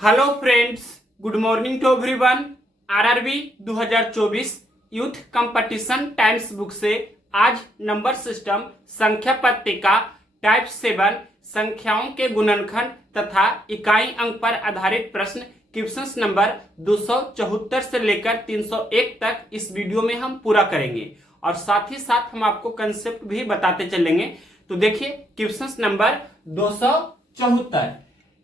Hello friends, good morning to everyone. RRB 2024 youth competition times book से आज number system संख्या पत्रिका type 7 संख्याओं के गुणनखंड तथा इकाई अंक पर आधारित प्रश्न क्वेश्चन नंबर 274 से लेकर 301 तक इस वीडियो में हम पूरा करेंगे और साथ ही साथ हम आपको कंसेप्ट भी बताते चलेंगे। तो देखिए क्वेश्चन नंबर 274,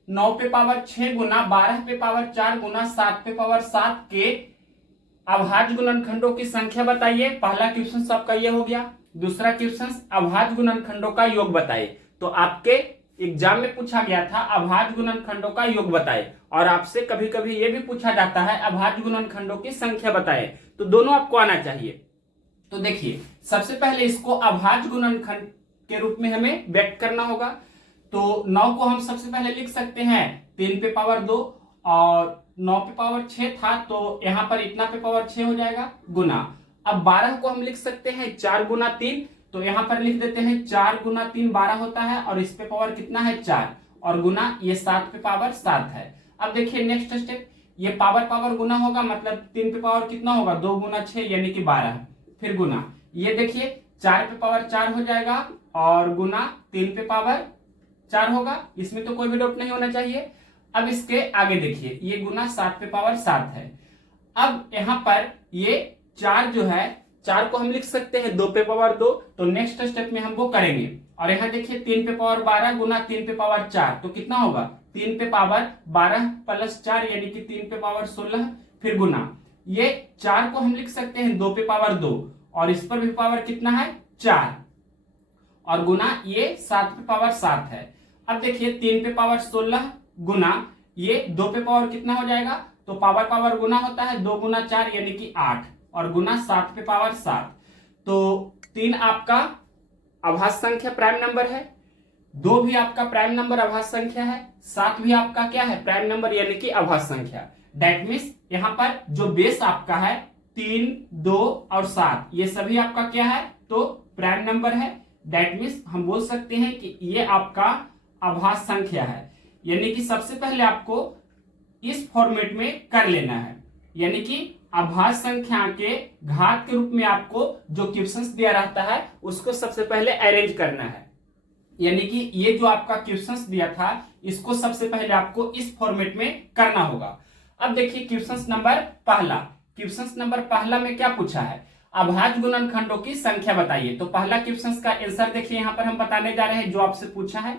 9 पे पावर 6 गुना 12 पे पावर 4 गुना 7 पे पावर 7 के अभाज्य गुणनखंडों की संख्या बताइए। पहला क्वेश्चन आपका ये हो गया। दूसरा क्वेश्चन अभाज्य गुणनखंडों का योग बताइए। तो आपके एग्जाम में पूछा गया था अभाज्य गुणनखंडों का योग बताइए, और आपसे कभी कभी ये भी पूछा जाता है अभाज्य गुणनखंडों की संख्या बताइए। तो दोनों आपको आना चाहिए। तो देखिए सबसे पहले इसको अभाज्य गुणनखंड के रूप में हमें व्यक्त करना होगा। तो 9 को हम सबसे पहले लिख सकते हैं 3 पे पावर 2, और 9 पे पावर 6 था तो यहां पर इतना पे पावर 6 हो जाएगा गुना। अब 12 को हम लिख सकते हैं 4 गुना 3, तो यहां पर लिख देते हैं 4 गुना 3 12 होता है, और इस पे पावर कितना है 4, और गुना ये 7 पे पावर 7 है। अब देखिए नेक्स्ट स्टेप, ये पावर पावर गुना होगा, मतलब 3 पे पावर कितना होगा 2 गुना 6 यानी कि 12, फिर गुना ये देखिए 4 पे पावर 4 हो जाएगा, और गुना 3 पे पावर 4 होगा। इसमें तो कोई भी डाउट नहीं होना चाहिए। अब इसके आगे देखिए ये गुना 7 पे पावर 7 है। अब यहां पर ये 4 जो है 4 को हम लिख सकते हैं 2 पे पावर 2, तो नेक्स्ट स्टेप में हम वो करेंगे। और यहां देखिए 3 पे पावर 12 गुना 3 पे पावर 4, तो कितना होगा 3 पे पावर 12 प्लस 4 यानी कि 3 पे पावर 16, फिर गुना ये 4 को हम लिख सकते हैं 2 पे पावर 2, और इस पर भी पावर कितना है 4, और गुना ये 7 पे पावर 7 है। अब देखिए 3 पे पावर 16 गुना ये 2 पे पावर कितना हो जाएगा, तो पावर पावर गुना होता है 2 गुना 4 यानी कि 8, और गुना 7 पे पावर 7। तो 3 आपका अभाज्य संख्या प्राइम नंबर है, 2 भी आपका प्राइम नंबर अभाज्य संख्या है, 7 भी आपका क्या है प्राइम नंबर यानी कि अभाज्य संख्या। दैट मीन्स यहां पर जो बेस आपका है 3, 2 और 7 ये सभी आपका क्या है तो प्राइम नंबर है। दैट मीन्स हम बोल सकते हैं कि ये आपका अभाज्य संख्या है। यानी कि सबसे पहले आपको इस फॉर्मेट में कर लेना है, यानी कि अभाज्य संख्या के घात के रूप में आपको जो क्वेश्चंस दिया रहता है उसको सबसे पहले अरेंज करना है। यानी कि ये जो आपका क्वेश्चंस दिया था इसको सबसे पहले आपको इस फॉर्मेट में करना होगा। अब देखिए क्वेश्चंस नंबर पहला में क्या पूछा है, अभाज्य गुणनखंडों की संख्या बताइए। तो पहला क्वेश्चन का आंसर देखिए यहां पर हम बताने जा रहे हैं जो आपसे पूछा है।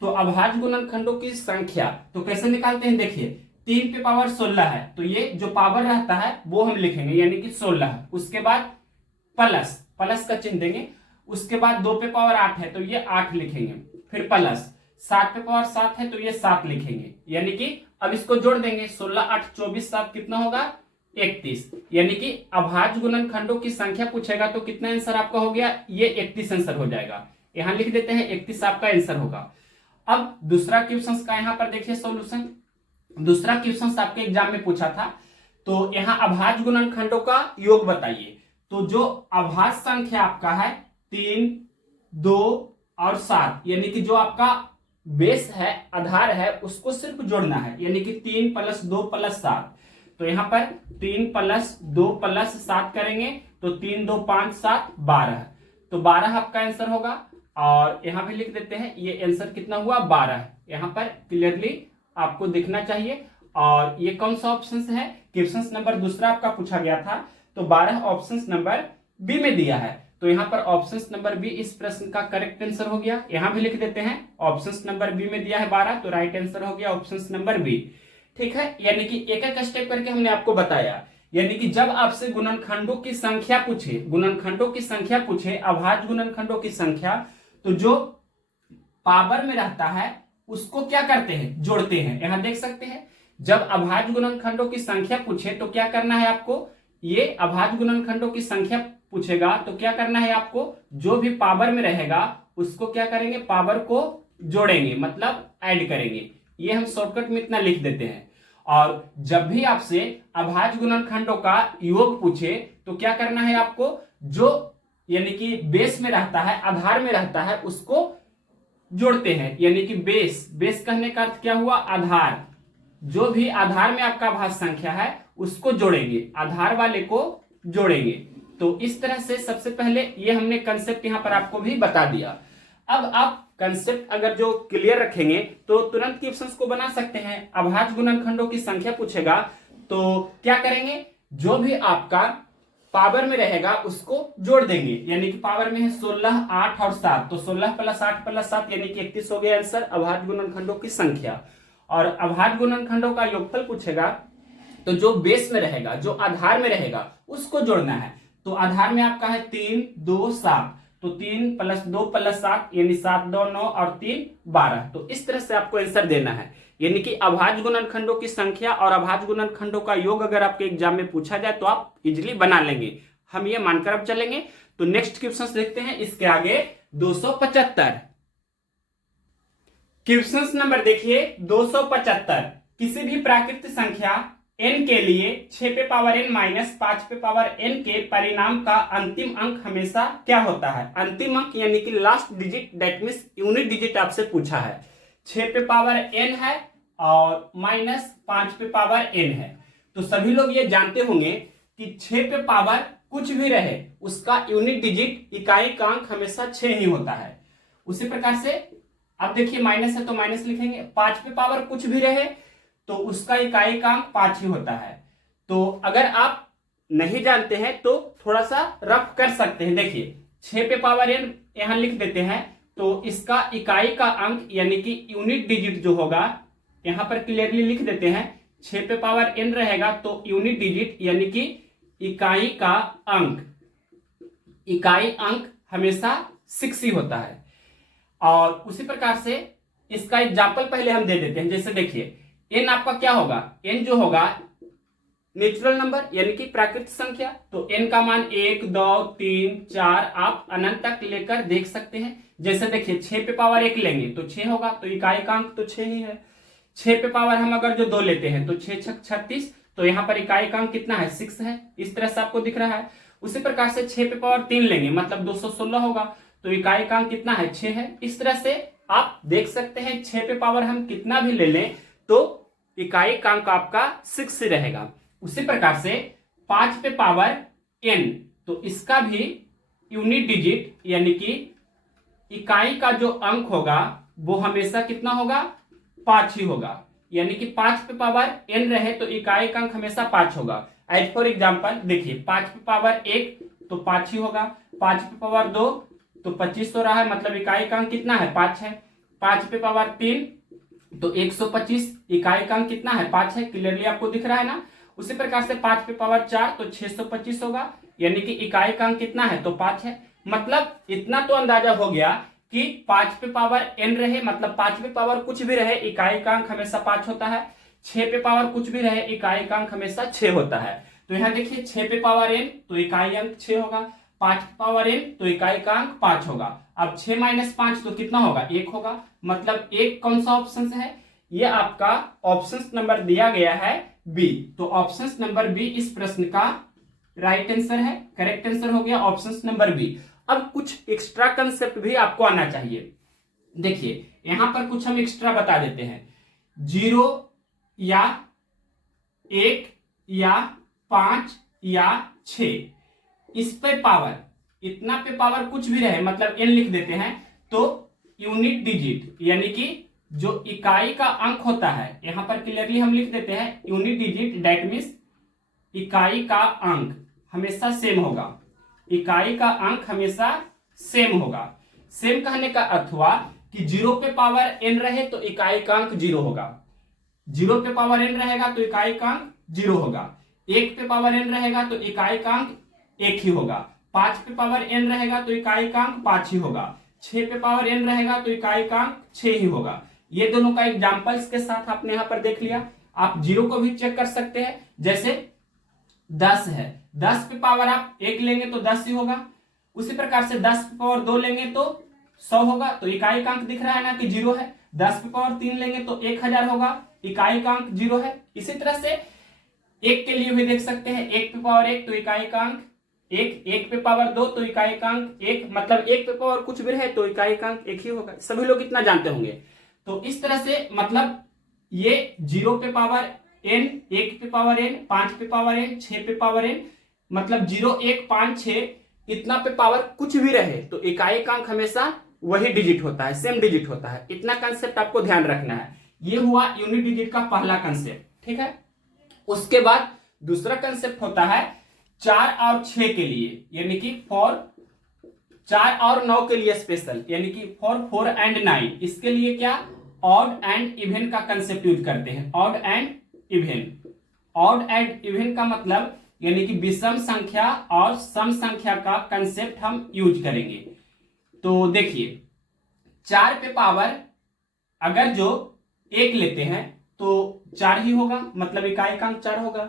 तो अभाज्य गुणनखंडों की संख्या तो कैसे निकालते हैं, देखिए 3 पे पावर 16 है, तो ये जो पावर रहता है वो हम लिखेंगे यानी कि 16, उसके बाद प्लस का चिन्ह देंगे, उसके बाद 2 पे पावर 8 है तो ये 8 लिखेंगे, फिर प्लस 7 पे पावर 7 है तो ये 7 लिखेंगे, यानी कि अब इसको जोड़ देंगे 16 8 24 7 कितना होगा 31, यानी कि अभाज्य गुणनखंडों की संख्या पूछेगा तो कितना आंसर आपका हो गया, ये 31 आंसर हो जाएगा। यहां लिख देते हैं 31 आपका आंसर होगा। अब दूसरा क्वेश्चन का यहां पर देखिए सॉल्यूशन। दूसरा क्वेश्चन आपके एग्जाम में पूछा था, तो यहां अभाज्य गुणनखंडों का योग बताइए। तो जो अभाज्य संख्या आपका है 3, 2 और 7, यानी कि जो आपका बेस है आधार है उसको सिर्फ जोड़ना है, यानी कि 3 + 2 + 7। तो यहां पर 3 + 2 + 7 करेंगे तो 3 2 5 7 12, तो 12 आपका आंसर होगा। और यहां भी लिख देते हैं ये आंसर कितना हुआ 12, यहां पर क्लियरली आपको दिखना चाहिए। और ये कौन सा ऑप्शन है, क्वेश्चन नंबर दूसरा आपका पूछा गया था, तो 12 ऑप्शन नंबर बी में दिया है, तो यहां पर ऑप्शन नंबर बी इस प्रश्न का करेक्ट आंसर हो गया। यहां भी लिख देते हैं ऑप्शन नंबर बी में दिया है 12, तो राइट आंसर हो गया ऑप्शन नंबर बी। ठीक है, यानी कि एक एक स्टेप करके हमने आपको बताया। यानी कि जब आपसे गुणनखंडों की संख्या पूछे अभाज्य गुणनखंडों की संख्या, तो जो पावर में रहता है उसको क्या करते हैं जोड़ते हैं। यहां देख सकते हैं जब अभाज्य गुणनखंडों की संख्या पूछे तो क्या करना है आपको, ये अभाज्य गुणनखंडों की संख्या पूछेगा तो क्या करना है आपको, जो भी पावर में रहेगा उसको क्या करेंगे पावर को जोड़ेंगे, मतलब ऐड करेंगे। ये हम शॉर्टकट में इतना लिख देते हैं। और जब भी आपसे अभाज्य गुणनखंडों का योग पूछे तो क्या करना है आपको, जो यानी कि बेस में रहता है आधार में रहता है उसको जोड़ते हैं, यानी कि बेस कहने का अर्थ क्या हुआ आधार, जो भी आधार में आपका भाज्य संख्या है उसको जोड़ेंगे, आधार वाले को जोड़ेंगे। तो इस तरह से सबसे पहले ये हमने कंसेप्ट यहां पर आपको भी बता दिया। अब आप कंसेप्ट अगर जो क्लियर रखेंगे तो तुरंत क्वेश्चंस को बना सकते हैं। अभाज्य गुणनखंडों की संख्या पूछेगा तो क्या करेंगे, जो भी आपका पावर में रहेगा उसको जोड़ देंगे, यानी कि पावर में है 16, 8 और 7, तो 16 + 8 + 7 यानी कि 31 हो गया आंसर अभाज्य गुणनखंडों की संख्या। और अभाज्य गुणनखंडों का योगफल पूछेगा तो जो बेस में रहेगा, जो आधार में रहेगा उसको जोड़ना है। तो आधार में आपका है 3, 2, 7, तो 3 + 2 + 7 यानी 7, 2, 9 और 3, 12। तो इस तरह से आपको आंसर देना है, यानी कि अभाज्य गुणनखंडों की संख्या और अभाज्य गुणनखंडों का योग अगर आपके एग्जाम में पूछा जाए तो आप इजिली बना लेंगे, हम ये मानकर अब चलेंगे। तो नेक्स्ट क्वेश्चन देखते हैं इसके आगे 275 क्वेश्चन नंबर देखिए 275। किसी भी प्राकृत संख्या n के लिए 6 पे पावर n माइनस 5 पे पावर n के परिणाम का अंतिम अंक हमेशा क्या होता है। अंतिम अंक यानी कि last digit, that means unit digit आपसे पूछा है। 6 पे पावर n है और माइनस 5 पे पावर n है। तो सभी लोग ये जानते होंगे कि 6 पे पावर कुछ भी रहे उसका यूनिट डिजिट, इकाई का अंक हमेशा 6 ही होता है। उसी प्रकार से अब देखिए माइनस है तो माइनस लिखेंगे, 5 पे पावर कुछ भी रहे तो उसका इकाई का अंक 5 ही होता है। तो अगर आप नहीं जानते हैं तो थोड़ा सा रफ कर सकते हैं। देखिए 6 पे पावर n यहां लिख देते हैं, तो इसका इकाई का अंक यानी कि यूनिट डिजिट जो होगा यहां पर क्लियरली लिख देते हैं। 6 पे पावर n रहेगा तो यूनिट डिजिट यानी कि इकाई का अंक, इकाई अंक हमेशा 6 ही होता है। और उसी प्रकार से इसका एग्जाम्पल पहले हम दे देते हैं। जैसे देखिए n आपका क्या होगा, n जो होगा नेचुरल नंबर यानी कि प्राकृतिक संख्या, तो n का मान 1, 2, 3, 4 आप अनंत तक लेकर देख सकते हैं। जैसे देखिए 6 पे पावर 1 लेंगे तो 6 होगा, तो इकाई का अंक तो 6 ही है। 6 पे पावर हम अगर जो 2 लेते हैं तो 6 6 36, तो यहाँ पर इकाई का अंक कितना है, 6 है। इस तरह से आपको दिख रहा है। उसी प्रकार से 6 पे पावर 3 लेंगे मतलब 216 होगा, तो इकाई का अंक कितना है, 6 है। इस तरह से आप देख सकते हैं 6 पे पावर हम कितना भी ले लें तो इकाई का अंक आपका 6 ही रहेगा। उसी प्रकार से 5 पे पावर n, तो इसका भी यूनिट डिजिट यानी कि इकाई का जो अंक होगा वो हमेशा कितना होगा, 5 ही होगा। यानी कि 5 पे पावर n रहे तो इकाई का अंक हमेशा 5 होगा। एज फॉर एग्जाम्पल देखिए 5 पे पावर 1 तो 5 ही होगा, 5 पे पावर 2 तो 25 हो रहा है, मतलब इकाई का अंक कितना है, 5 है। 5 पे पावर 3 तो 125, इकाई का अंक कितना है, 5 है। क्लियरली आपको दिख रहा है ना। उसी प्रकार से 5 पे पावर 4 तो 625 होगा, यानी कि इकाई का अंक कितना है, तो 5 है। मतलब इतना तो अंदाजा हो गया कि 5 पे पावर n रहे मतलब 5 पे पावर कुछ भी रहे इकाई का अंक हमेशा 5 होता है। 6 पे पावर कुछ भी रहे इकाई का अंक हमेशा 6 होता है। तो यहाँ देखिए 6 पे पावर n तो इकाई अंक 6 होगा, 5 पे पावर n तो इकाई का अंक 5 होगा। अब 6 - 5 तो कितना होगा, 1 होगा। मतलब एक कौन सा ऑप्शन है, ये आपका ऑप्शन नंबर दिया गया है बी। तो ऑप्शन नंबर बी इस प्रश्न का राइट आंसर है, करेक्ट आंसर हो गया ऑप्शन नंबर बी। अब कुछ एक्स्ट्रा कंसेप्ट भी आपको आना चाहिए। देखिए यहां पर कुछ हम एक्स्ट्रा बता देते हैं। 0 या 1 या 5 या 6 इस पे पावर, इतना पे पावर कुछ भी रहे मतलब n लिख देते हैं, तो यूनिट डिजिट यानी कि जो इकाई का अंक होता है यहां पर क्लियरली हम लिख देते हैं यूनिट डिजिट, दैट मीन्स इकाई का अंक हमेशा सेम होगा। इकाई का अंक हमेशा सेम होगा। सेम कहने का अर्थ हुआ कि 0 पे पावर n रहे तो इकाई का अंक 0 होगा, 0 पे पावर n रहेगा तो इकाई का अंक 0 होगा, 1 पे पावर n रहेगा तो इकाई का अंक 1 ही होगा, 5 पे पावर n रहेगा तो इकाई का अंक 5 ही होगा, 6 पे पावर n रहेगा तो इकाई का अंक 6 ही होगा। ये दोनों का एग्जांपल्स के साथ आपने यहां पर देख लिया। आप 0 को भी चेक कर सकते हैं। जैसे 10 है, 10 पे पावर आप 1 लेंगे तो 10 ही होगा। उसी प्रकार से 10 पे पावर 2 लेंगे तो 100 होगा, तो इकाई का अंक दिख रहा है ना कि 0 है। 10 पे पावर 3 लेंगे तो 1000 होगा, इकाई का अंक 0 है। इसी तरह से 1 के लिए भी देख सकते हैं, 1 पे पावर 1 तो इकाई का अंक 1, 1 पे पावर 2 तो इकाई का अंक 1, मतलब 1 पे पावर कुछ भी रहे तो इकाई का अंक 1 ही होगा। सभी लोग इतना जानते होंगे। तो इस तरह से मतलब ये 0 पे पावर n, 1 पे पावर n, 5 पे पावर n, 6 पे पावर n, मतलब 0 1 5 6 इतना पे पावर कुछ भी रहे तो इकाई अंक हमेशा वही डिजिट होता है, सेम डिजिट होता है। इतना कंसेप्ट आपको ध्यान रखना है। ये हुआ यूनिट डिजिट का पहला कंसेप्ट, ठीक है। उसके बाद दूसरा कंसेप्ट होता है 4 और 6 के लिए, यानी कि फॉर 4 और 9 के लिए स्पेशल, यानी कि फॉर 4 एंड 9, इसके लिए क्या ऑड एंड इवन का कंसेप्ट यूज करते हैं। Odd and even, odd and even का मतलब यानी कि विषम संख्या और सम संख्या का कंसेप्ट हम यूज करेंगे। तो देखिए 4 पे पावर अगर जो 1 लेते हैं तो 4 ही होगा, मतलब इकाई का अंक 4 होगा।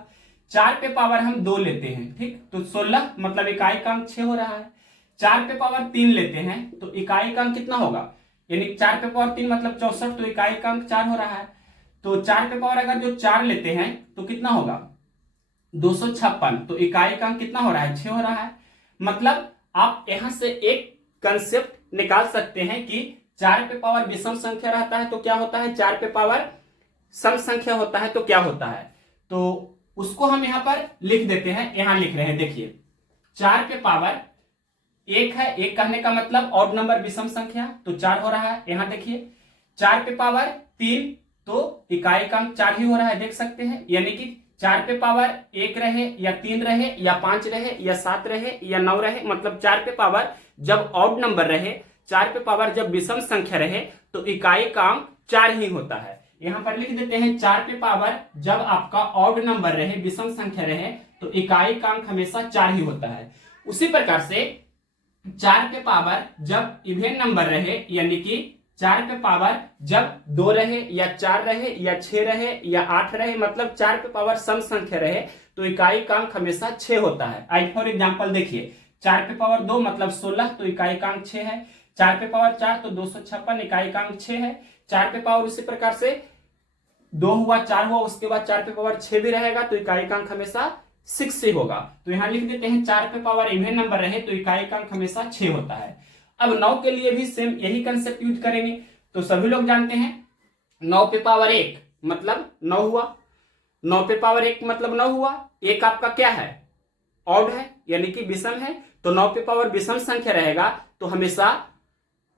4 पे पावर हम 2 लेते हैं, ठीक, तो 16, मतलब इकाई का अंक 6 हो रहा है। 4 पे पावर 3 लेते हैं तो इकाई का अंक कितना होगा, यानी 4 पे पावर 3 मतलब 64, तो इकाई का अंक 4 हो रहा है। तो 4 पे पावर अगर जो 4 लेते हैं तो कितना होगा 256, तो इकाई का अंक कितना हो रहा है 6 हो रहा है। मतलब आप यहां से एक कंसेप्ट निकाल सकते हैं कि 4 पे पावर विषम संख्या रहता है तो क्या होता है, 4 पे पावर सम संख्या होता है तो क्या होता है। तो उसको हम यहां पर लिख देते हैं, यहां लिख रहे हैं, देखिए 4 पे पावर 1 है, 1 कहने का मतलब ऑड नंबर विषम संख्या, तो 4 हो रहा है। यहां देखिए 4 पे पावर 3 तो इकाई का अंक 4 ही हो रहा है, देख सकते हैं। यानी कि 4 पे पावर 1 रहे या 3 रहे या 5 रहे या 7 रहे या 9 रहे, मतलब 4 पे पावर जब ऑड नंबर रहे, 4 पे पावर जब विषम संख्या रहे तो इकाई का अंक 4 ही होता है। यहां पर लिख देते हैं 4 पे पावर जब आपका ऑड नंबर रहे, विषम संख्या रहे तो इकाई का अंक हमेशा 4 ही होता है। उसी प्रकार से 4 पे पावर जब इवन नंबर रहे, यानी कि 4 पे पावर जब 2 रहे या 4 रहे या 6 रहे या 8 रहे, मतलब 4 पे पावर सम संख्या रहे तो इकाई का अंक हमेशा 6 होता है। आई फॉर एग्जांपल देखिए 4 पे पावर 2 मतलब 16, तो इकाई का अंक 6 है। 4 पे पावर 4 तो 256, इकाई का अंक 6 है। 4 पे पावर उसी प्रकार से 2 हुआ, 4 हुआ, उसके बाद 4 पे पावर 6 भी रहेगा तो इकाई का अंक हमेशा 6 से होगा। तो यहां लिख देते हैं 4 पे पावर इवन नंबर रहे तो इकाई का अंक हमेशा 6 होता है। अब 9 के लिए भी सेम यही कंसेप्ट यूज करेंगे। तो सभी लोग जानते हैं 9 पे पावर 1 मतलब 9 हुआ, 9 पे पावर 1 मतलब 9 हुआ। 1 आपका क्या है, ऑड है, यानी कि विषम है, तो 9 पे पावर विषम संख्या रहेगा तो हमेशा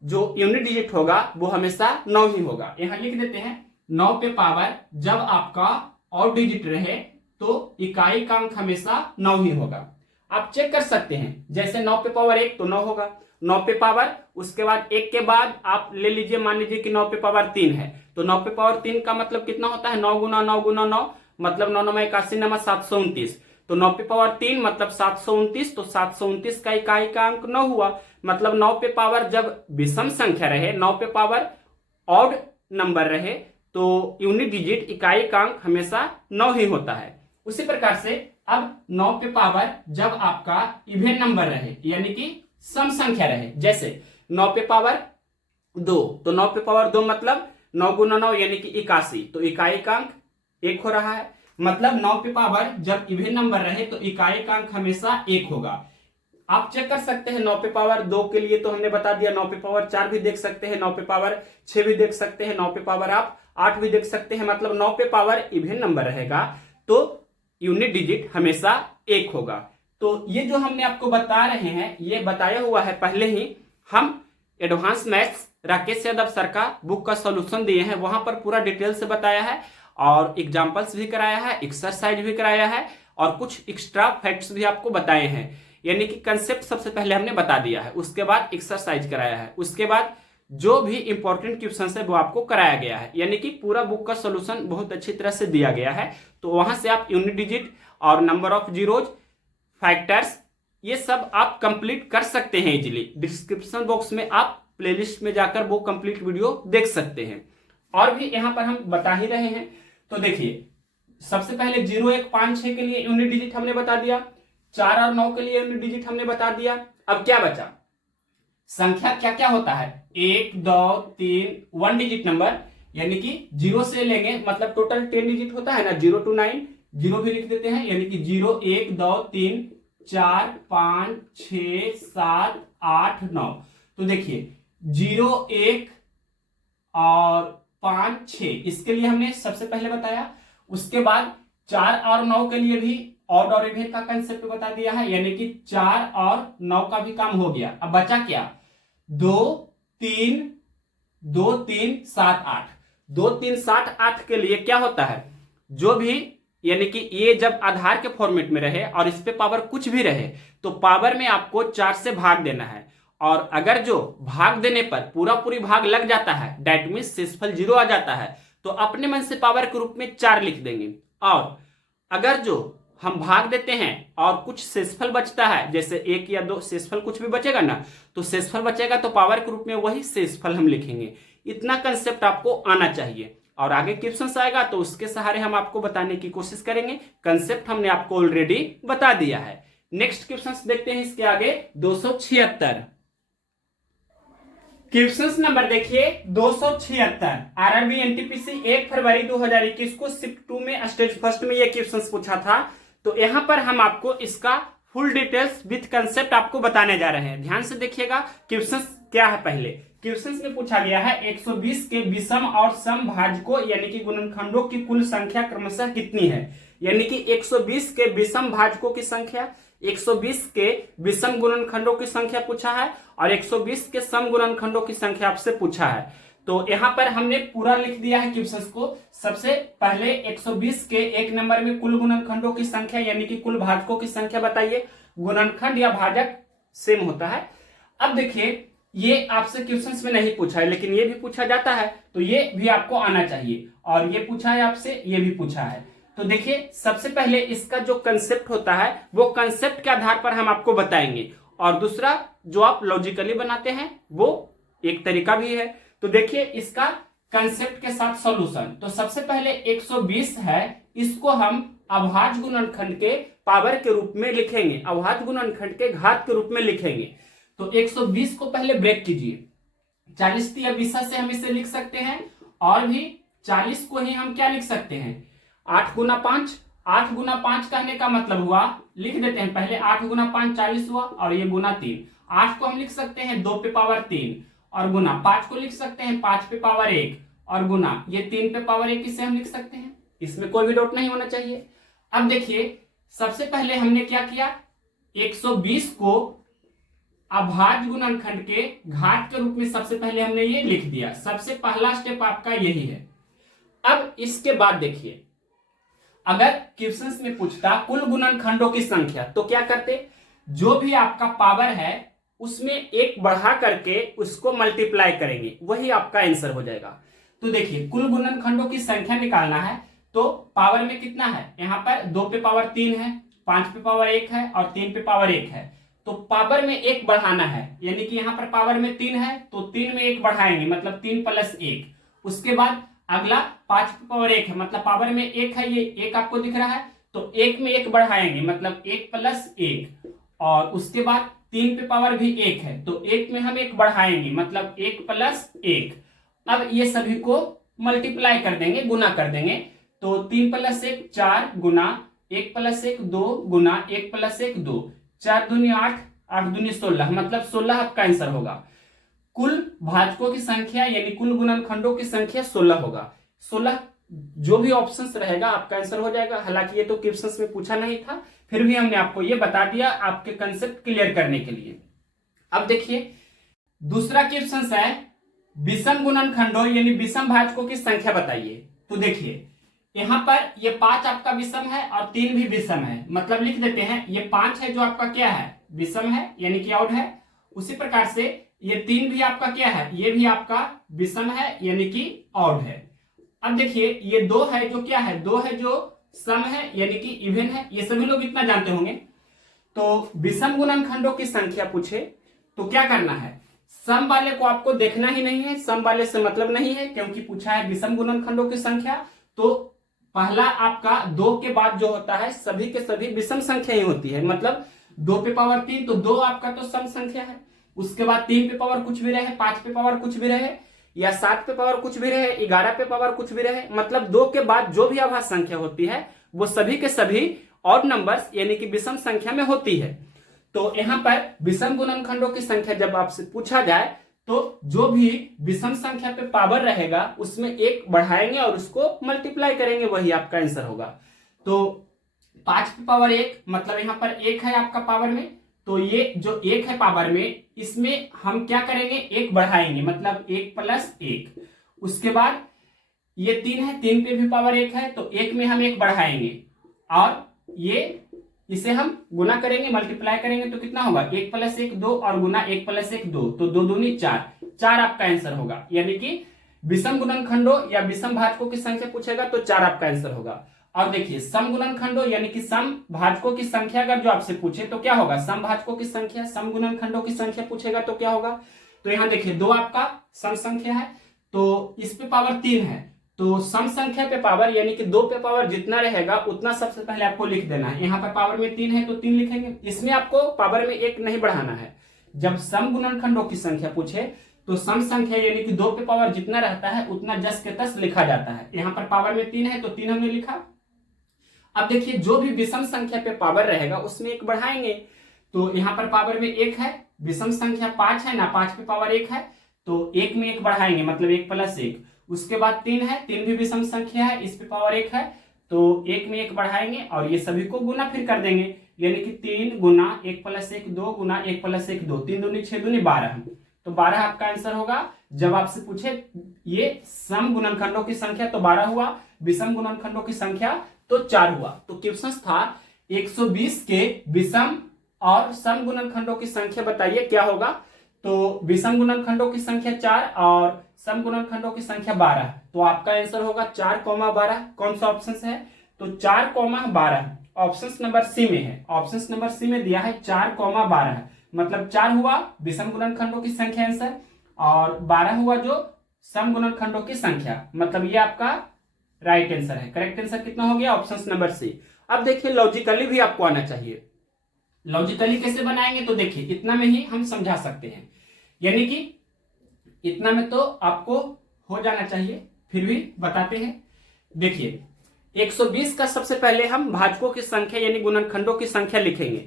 जो यूनिट डिजिट होगा वो हमेशा 9 ही होगा। यहां लिख देते हैं 9 पे पावर जब आपका ऑड डिजिट रहे तो इकाई का अंक हमेशा 9 ही होगा। आप चेक कर सकते हैं, जैसे 9 पे पावर 1 तो 9 होगा, 9 पे पावर उसके बाद 1 के बाद आप ले लीजिए, मान लीजिए कि 9 पे पावर 3 है, तो 9 पे पावर 3 का मतलब कितना होता है 9 गुना 9 गुना 9, मतलब 9 9 81 9 729, तो 9 पे पावर 3 मतलब 729, तो 729 का इकाई का अंक 9 हुआ। मतलब 9 पे पावर जब विषम संख्या रहे, 9 पे पावर ऑड नंबर रहे तो यूनिट डिजिट इकाई का अंक हमेशा 9 ही होता है। उसी प्रकार से अब 9 पे पावर जब आपका इवन नंबर रहे, यानी कि सम संख्या रहे, जैसे 9 पे पावर 2 तो 9 पे पावर 2 मतलब 9 गुना 9 यानी कि 81, तो इकाई का अंक 1 हो रहा है। मतलब 9 पे पावर जब इवन नंबर रहे तो इकाई का अंक हमेशा 1 होगा। आप चेक कर सकते हैं 9 पे पावर 2 के लिए तो हमने बता दिया, 9 पे पावर 4 भी देख सकते हैं, 9 पे पावर 6 भी देख सकते हैं, 9 पे पावर आप 8 भी देख सकते हैं। मतलब 9 पे पावर इवन नंबर रहेगा तो यूनिट डिजिट हमेशा 1 होगा। तो ये जो हमने आपको बता रहे हैं ये बताया हुआ है पहले ही, हम advance maths Rakesh Yadav sir का बुक का सॉल्यूशन दिए हैं, वहां पर पूरा डिटेल से बताया है और एग्जाम्पल्स भी कराया है, एक्सरसाइज भी कराया है और कुछ एक्स्ट्रा फैक्ट्स भी आपको बताए हैं। यानी कि कंसेप्ट सबसे पहले हमने बता दिया है, उसके बाद एक्सरसाइज कराया है, उसके बाद जो भी इंपॉर्टेंट क्वेश्चन है वो आपको कराया गया है। यानी कि पूरा बुक का सॉल्यूशन बहुत अच्छी तरह से दिया गया है। तो वहां से आप यूनिट डिजिट और नंबर ऑफ जीरोज, फैक्टर्स, ये सब आप कंप्लीट कर सकते हैं इजीली। डिस्क्रिप्शन बॉक्स में आप प्लेलिस्ट में जाकर वो कंप्लीट वीडियो देख सकते हैं। और भी यहां पर हम बता ही रहे हैं। तो देखिए सबसे पहले 0 1 5 6 के लिए यूनिट डिजिट हमने बता दिया, 4 और 9 के लिए यूनिट डिजिट हमने बता दिया। अब क्या बचा, संख्या क्या क्या होता है, 1 2 3 1 डिजिट नंबर, यानी कि 0 से लेंगे मतलब टोटल 10 डिजिट होता है ना, 0 to 9, 0 भी लिख देते हैं, यानी कि 0 1 2 3 4 5 6 7 8 9। तो देखिए 0 1 और 5 6, इसके लिए हमने सबसे पहले बताया। उसके बाद 4 और 9 के लिए भी ऑड और इवन का कंसेप्ट बता दिया है, यानी कि 4 और 9 का भी काम हो गया। अब बचा क्या? 2 3 2 3 7 8। 2 3 7 8 के लिए क्या होता है, जो भी यानी कि ये जब आधार के फॉर्मेट में रहे और इस पे पावर कुछ भी रहे तो पावर में आपको 4 से भाग देना है। और अगर जो भाग देने पर पूरा पूरी भाग लग जाता है, डेट मीन्स शेषफल 0 आ जाता है, तो अपने मन से पावर के रूप में 4 लिख देंगे। और अगर जो हम भाग देते हैं और कुछ शेषफल बचता है, जैसे 1 या 2 शेषफल कुछ भी बचेगा ना, तो शेषफल बचेगा तो पावर के रूप में वही शेषफल हम लिखेंगे। इतना कंसेप्ट आपको आना चाहिए और आगे क्वेश्चन आएगा तो उसके सहारे हम आपको बताने की कोशिश करेंगे। कंसेप्ट हमने आपको ऑलरेडी बता दिया है। नेक्स्ट क्वेश्चन देखते हैं इसके आगे 276। क्वेश्चन नंबर देखिए 276। आरआरबी एनटीपीसी 1 फरवरी 2021 को शिफ्ट 2 में स्टेज फर्स्ट में यह क्वेश्चन पूछा था। तो यहां पर हम आपको इसका फुल डिटेल्स विथ कंसेप्ट आपको बताने जा रहे हैं। ध्यान से देखिएगा क्वेश्चन क्या है। पहले क्वेश्चन में पूछा गया है 120 के विषम और सम भाजकों यानी कि गुणनखंडों की कुल संख्या क्रमशः कितनी है। यानी कि 120 के विषम भाजकों की संख्या, 120 के विषम गुणनखंडों की संख्या पूछा है और 120 के सम गुणनखंडों की संख्या आपसे पूछा है। तो यहां पर हमने पूरा लिख दिया है क्वेश्चन को। सबसे पहले 120 के 1 नंबर में कुल गुणनखंडों की संख्या यानी कि कुल भाजकों की संख्या बताइए। गुणनखंड या भाजक सेम होता है। अब देखिए ये आपसे क्वेश्चंस में नहीं पूछा है, लेकिन ये भी पूछा जाता है, तो ये भी आपको आना चाहिए। और ये पूछा है आपसे, ये भी पूछा है। तो देखिए सबसे पहले इसका जो कंसेप्ट होता है वो कंसेप्ट के आधार पर हम आपको बताएंगे, और दूसरा जो आप लॉजिकली बनाते हैं वो एक तरीका भी है। तो देखिए इसका कंसेप्ट के साथ सॉल्यूशन। तो सबसे पहले 120 है, इसको हम अभाज्य गुणनखंड के पावर के रूप में लिखेंगे, अभाज्य गुणनखंड के घात के रूप में लिखेंगे। तो 120 को पहले ब्रेक कीजिए। 40 या 20 से हम इसे लिख सकते हैं, और भी 40 को ही हम क्या लिख सकते हैं 8 गुना 5। 8 गुना 5 कहने का मतलब हुआ, लिख देते हैं पहले 8 गुना 5 40 हुआ, और ये गुना 3। 8 को हम लिख सकते हैं 2 पे पावर 3, और गुना 5 को लिख सकते हैं 5 पे पावर 1, और गुना ये 3 पे पावर 1 इसे हम लिख सकते हैं। इसमें कोई भी डाउट नहीं होना चाहिए। अब देखिए सबसे पहले हमने क्या किया, 120 को अभाज्य गुणनखंड के घात के रूप में सबसे पहले हमने ये लिख दिया। सबसे पहला स्टेप आपका यही है। अब इसके बाद देखिए अगर क्वेश्चंस में पूछता कुल गुणनखंडों की संख्या, तो क्या करते, जो भी आपका पावर है उसमें एक बढ़ा करके उसको मल्टीप्लाई करेंगे, वही आपका आंसर हो जाएगा। तो देखिए कुल गुणनखंडों की संख्या निकालना है, तो पावर में कितना है, यहाँ पर 2 पे पावर 3 है, 5 पे पावर 1 है और 3 पे पावर 1 है। तो पावर में 1 बढ़ाना है, यानी कि यहाँ पर पावर में 3 है तो 3 में 1 बढ़ाएंगे, मतलब 3 + 1। उसके बाद अगला 5 पे पावर 1 है, मतलब पावर में 1 है, ये 1 आपको दिख रहा है, तो 1 में 1 बढ़ाएंगे, मतलब 1 + 1। और उसके बाद 3 पे पावर भी 1 है, तो 1 में हम 1 बढ़ाएंगे, मतलब 1 + 1। अब ये सभी को मल्टीप्लाई कर देंगे, गुना कर देंगे। तो 3 + 1 4 गुना 1 + 1 2 गुना 1 + 1 2, 4 दूनी 8, 8 दूनी 16, मतलब 16 आपका आंसर होगा। कुल भाजकों की संख्या यानी कुल गुणनखंडों की संख्या 16 होगा। 16 जो भी ऑप्शन रहेगा आपका आंसर हो जाएगा। हालांकि ये तो क्वेश्चन में पूछा नहीं था, फिर भी हमने आपको ये बता दिया आपके कंसेप्ट क्लियर करने के लिए। अब देखिए दूसरा क्वेश्चन है विषम गुणनखंडों यानी विषम भाजकों की संख्या बताइए। तो देखिए यहाँ पर ये 5 आपका विषम है और 3 भी विषम है, मतलब लिख देते हैं ये 5 है जो आपका क्या है विषम है यानी कि ऑड है। उसी प्रकार से ये 3 भी आपका क्या है, ये भी आपका विषम है यानी कि ऑड है। अब देखिए ये 2 है जो क्या है, 2 है जो सम है यानी कि इवन है। ये सभी लोग इतना जानते होंगे। तो विषम गुणनखंडों की संख्या पूछे तो क्या करना है, सम वाले को आपको देखना ही नहीं है, सम वाले से मतलब नहीं है, क्योंकि पूछा है विषम गुणनखंडों की संख्या। तो पहला आपका 2 के बाद जो होता है सभी के सभी विषम संख्या ही होती है, मतलब 2 पे पावर 3, तो 2 आपका तो सम संख्या है। उसके बाद 3 पे पावर कुछ भी रहे, 5 पे पावर कुछ भी रहे, या 7 पे पावर कुछ भी रहे, 11 पे पावर कुछ भी रहे, मतलब 2 के बाद जो भी अभाज्य संख्या होती है वो सभी के सभी ऑड नंबर्स यानी कि विषम संख्या में होती है। तो यहाँ पर विषम गुणनखंडों की संख्या जब आपसे पूछा जाए तो जो भी विषम संख्या पे पावर रहेगा उसमें एक बढ़ाएंगे और उसको मल्टीप्लाई करेंगे, वही आपका आंसर होगा। तो 5 पे पावर 1 मतलब यहाँ पर 1 है आपका पावर में, तो ये जो 1 है पावर में, इसमें हम क्या करेंगे, 1 बढ़ाएंगे, मतलब 1 प्लस 1। उसके बाद ये 3 है, 3 पे भी पावर 1 है, तो 1 में हम 1 बढ़ाएंगे और ये इसे हम गुना करेंगे, मल्टीप्लाई करेंगे, तो कितना होगा, 1 प्लस 1 2 और गुना 1 प्लस 1 2, तो 2 दूनी 4, 4 आपका आंसर होगा। यानी कि विषम गुणनखंडों या विषम भाजकों की संख्या पूछेगा तो 4 आपका आंसर होगा। और देखिए सम गुणनखंडों यानी कि सम भाजकों की संख्या अगर जो आपसे पूछे तो क्या होगा, सम भाजकों की संख्या, सम गुणनखंडों की संख्या पूछेगा तो क्या होगा। तो यहाँ देखिए 2 आपका सम संख्या है, तो इस पे पावर 3 है, तो सम संख्या पे पावर यानी कि 2 पे पावर जितना रहेगा उतना सबसे पहले आपको लिख देना है। यहाँ पर पावर में 3 है तो 3 लिखेंगे, इसमें आपको पावर में 1 नहीं बढ़ाना है। जब सम गुणनखंडों की संख्या पूछे तो सम संख्या यानी कि 2 पे पावर जितना रहता है उतना जस के तस लिखा जाता है। यहाँ पर पावर में 3 है तो 3 हमने लिखा। अब देखिए जो भी विषम संख्या पे पावर रहेगा उसमें 1 बढ़ाएंगे, तो यहाँ पर पावर में 1 है, विषम संख्या 5 है ना, 5 पे पावर 1 है, तो 1 में 1 बढ़ाएंगे मतलब 1 प्लस 1। उसके बाद 3 है, 3 भी विषम संख्या है, इस पे पावर 1 है, तो 1 में 1 बढ़ाएंगे और ये सभी को गुना फिर कर देंगे, यानी कि 3 गुना 1 प्लस 1 2 गुना 1 प्लस 1 2, 3 दूनी 6 दूनी 12, तो 12 आपका आंसर होगा। जब आपसे पूछे ये सम गुणनखंडों की संख्या तो 12 हुआ, विषम गुणनखंडों की संख्या तो 4 हुआ। तो क्वेश्चन था 120 के विषम और सम गुणनखंडों की संख्या बताइए क्या होगा। तो विषम गुणनखंडों की संख्या 4 और सम गुणनखंडों की संख्या 12, तो आपका आंसर होगा 4, 12। कौन सा ऑप्शन है, तो 4, 12 ऑप्शन नंबर सी में है। ऑप्शन नंबर सी में दिया है 4, 12, मतलब 4 हुआ विषम गुणनखंडों की संख्या आंसर और 12 हुआ जो सम गुणनखंडों की संख्या, मतलब ये आपका राइट आंसर है। करेक्ट आंसर कितना हो गया, ऑप्शन नंबर सी। अब देखिए लॉजिकली भी आपको आना चाहिए। लॉजिकली कैसे बनाएंगे, तो देखिए इतना में ही हम समझा सकते हैं, यानी कि इतना में तो आपको हो जाना चाहिए, फिर भी बताते हैं। देखिए 120 का सबसे पहले हम भाजकों की संख्या यानी गुणनखंडों की संख्या लिखेंगे।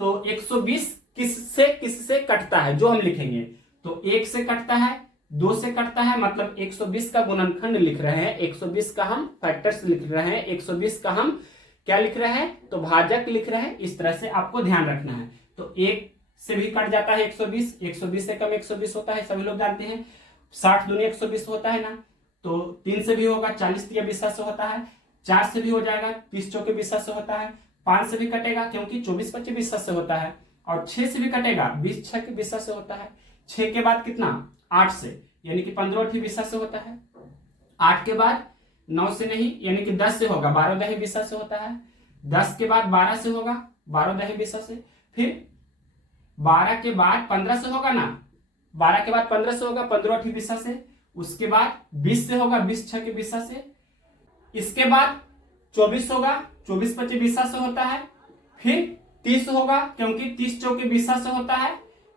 तो 120 किससे कटता है जो हम लिखेंगे, तो 1 से कटता है, 2 से कटता है, मतलब 120 का गुणनखंड लिख रहे हैं, 120 का हम फैक्टर्स लिख रहे हैं, 120 का हम क्या लिख रहे हैं, तो भाजक लिख रहे हैं। इस तरह से आपको ध्यान रखना है। तो 1 से भी कट जाता है 120, 120 से कम 120 होता है, सभी लोग जानते हैं। 60 दूनी 120 होता है ना, तो 3 से भी होगा, 40 या 20 से होता है, 4 से भी हो जाएगा, 30 चौके 20 से होता है, 5 से भी कटेगा क्योंकि 24 25 20 से होता है, और 6 से भी कटेगा, 20 6 के 20 से होता है। 6 के बाद कितना, 8 से, यानी कि 15 8 20 से होता है। 8 के बाद 9 से नहीं, यानी कि 10 से होगा, 12 10 20 से होता है। 10 के बाद 12 से होगा, 12 10 20 से। फिर 12 के बाद 15 से होगा ना, 12 के बाद 15 से होगा, 15 8 20 से। उसके बाद 20 से होगा, 20 6 के 20 से। इसके बाद 24 होगा, 24 25 20 से होता है। फिर 30 होगा क्योंकि 30 चौके 20 से होता है।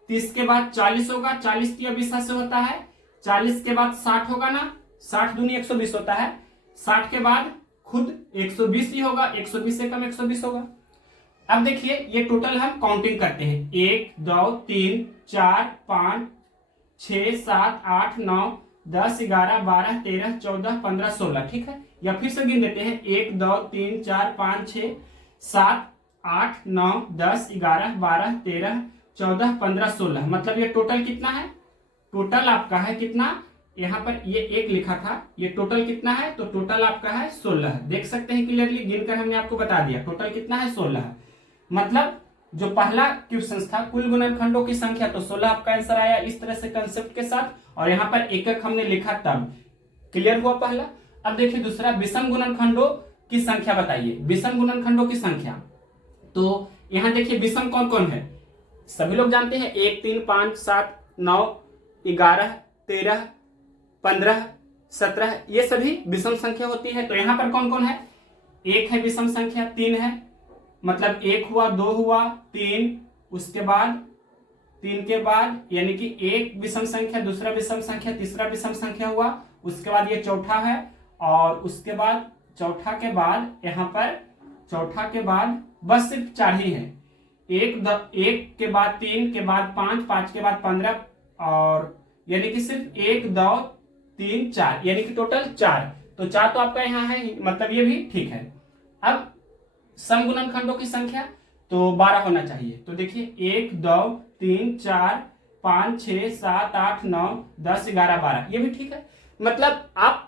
30 के बाद 40 होगा, 40 या 20 से होता है। 40 के बाद 60 होगा ना, 60 दूनी 120 होता है। 60 के बाद खुद 120 ही होगा, 120 से कम 120 होगा। अब देखिए ये टोटल हम काउंटिंग करते हैं, 1 2 3 4 5 6 7 8 9 10 11 12 13 14 15 16, ठीक है। या फिर से गिन देते हैं, 1 2 3 4 5 6 7 8 9 10 11 12 13 14 15 16, मतलब ये टोटल कितना है, टोटल आपका है कितना, यहाँ पर ये 1 लिखा था, ये टोटल कितना है, तो टोटल आपका है 16। देख सकते हैं क्लियरली, गिनकर हमने आपको बता दिया टोटल कितना है, 16। मतलब जो पहला क्वेश्चन था कुल गुणनखंडों की संख्या, तो 16 आपका आंसर आया इस तरह से कंसेप्ट के साथ, और यहाँ पर एक एक हमने लिखा तब। क्लियर हुआ पहला। अब देखिए दूसरा, विषम गुणनखंडों की संख्या बताइए, विषम गुणनखंडों की संख्या। तो यहाँ देखिए विषम कौन कौन है, सभी लोग जानते हैं, 1 3 5 7 9 11 13 15 17, ये सभी विषम संख्या होती है। तो यहाँ पर कौन कौन है, 1 है विषम संख्या, 3 है, मतलब 1 हुआ, 2 हुआ, 3, उसके बाद 3 के बाद यानी कि 1 विषम संख्या, दूसरा विषम संख्या, तीसरा विषम संख्या हुआ, उसके बाद ये चौथा है, और उसके बाद चौथा के बाद यहाँ पर चौथा के बाद बस सिर्फ 4 ही है, 1 के बाद 3 के बाद 5 5 के बाद 15 और यानी कि सिर्फ 1 2 3 4 यानी कि टोटल 4। तो 4 तो आपका यहाँ है ही, मतलब ये भी ठीक है। अब सम गुणनखंडों की संख्या तो 12 होना चाहिए। तो देखिए 1 2 3 4 5 6 7 8 9 10 11 12 ये भी ठीक है। मतलब आप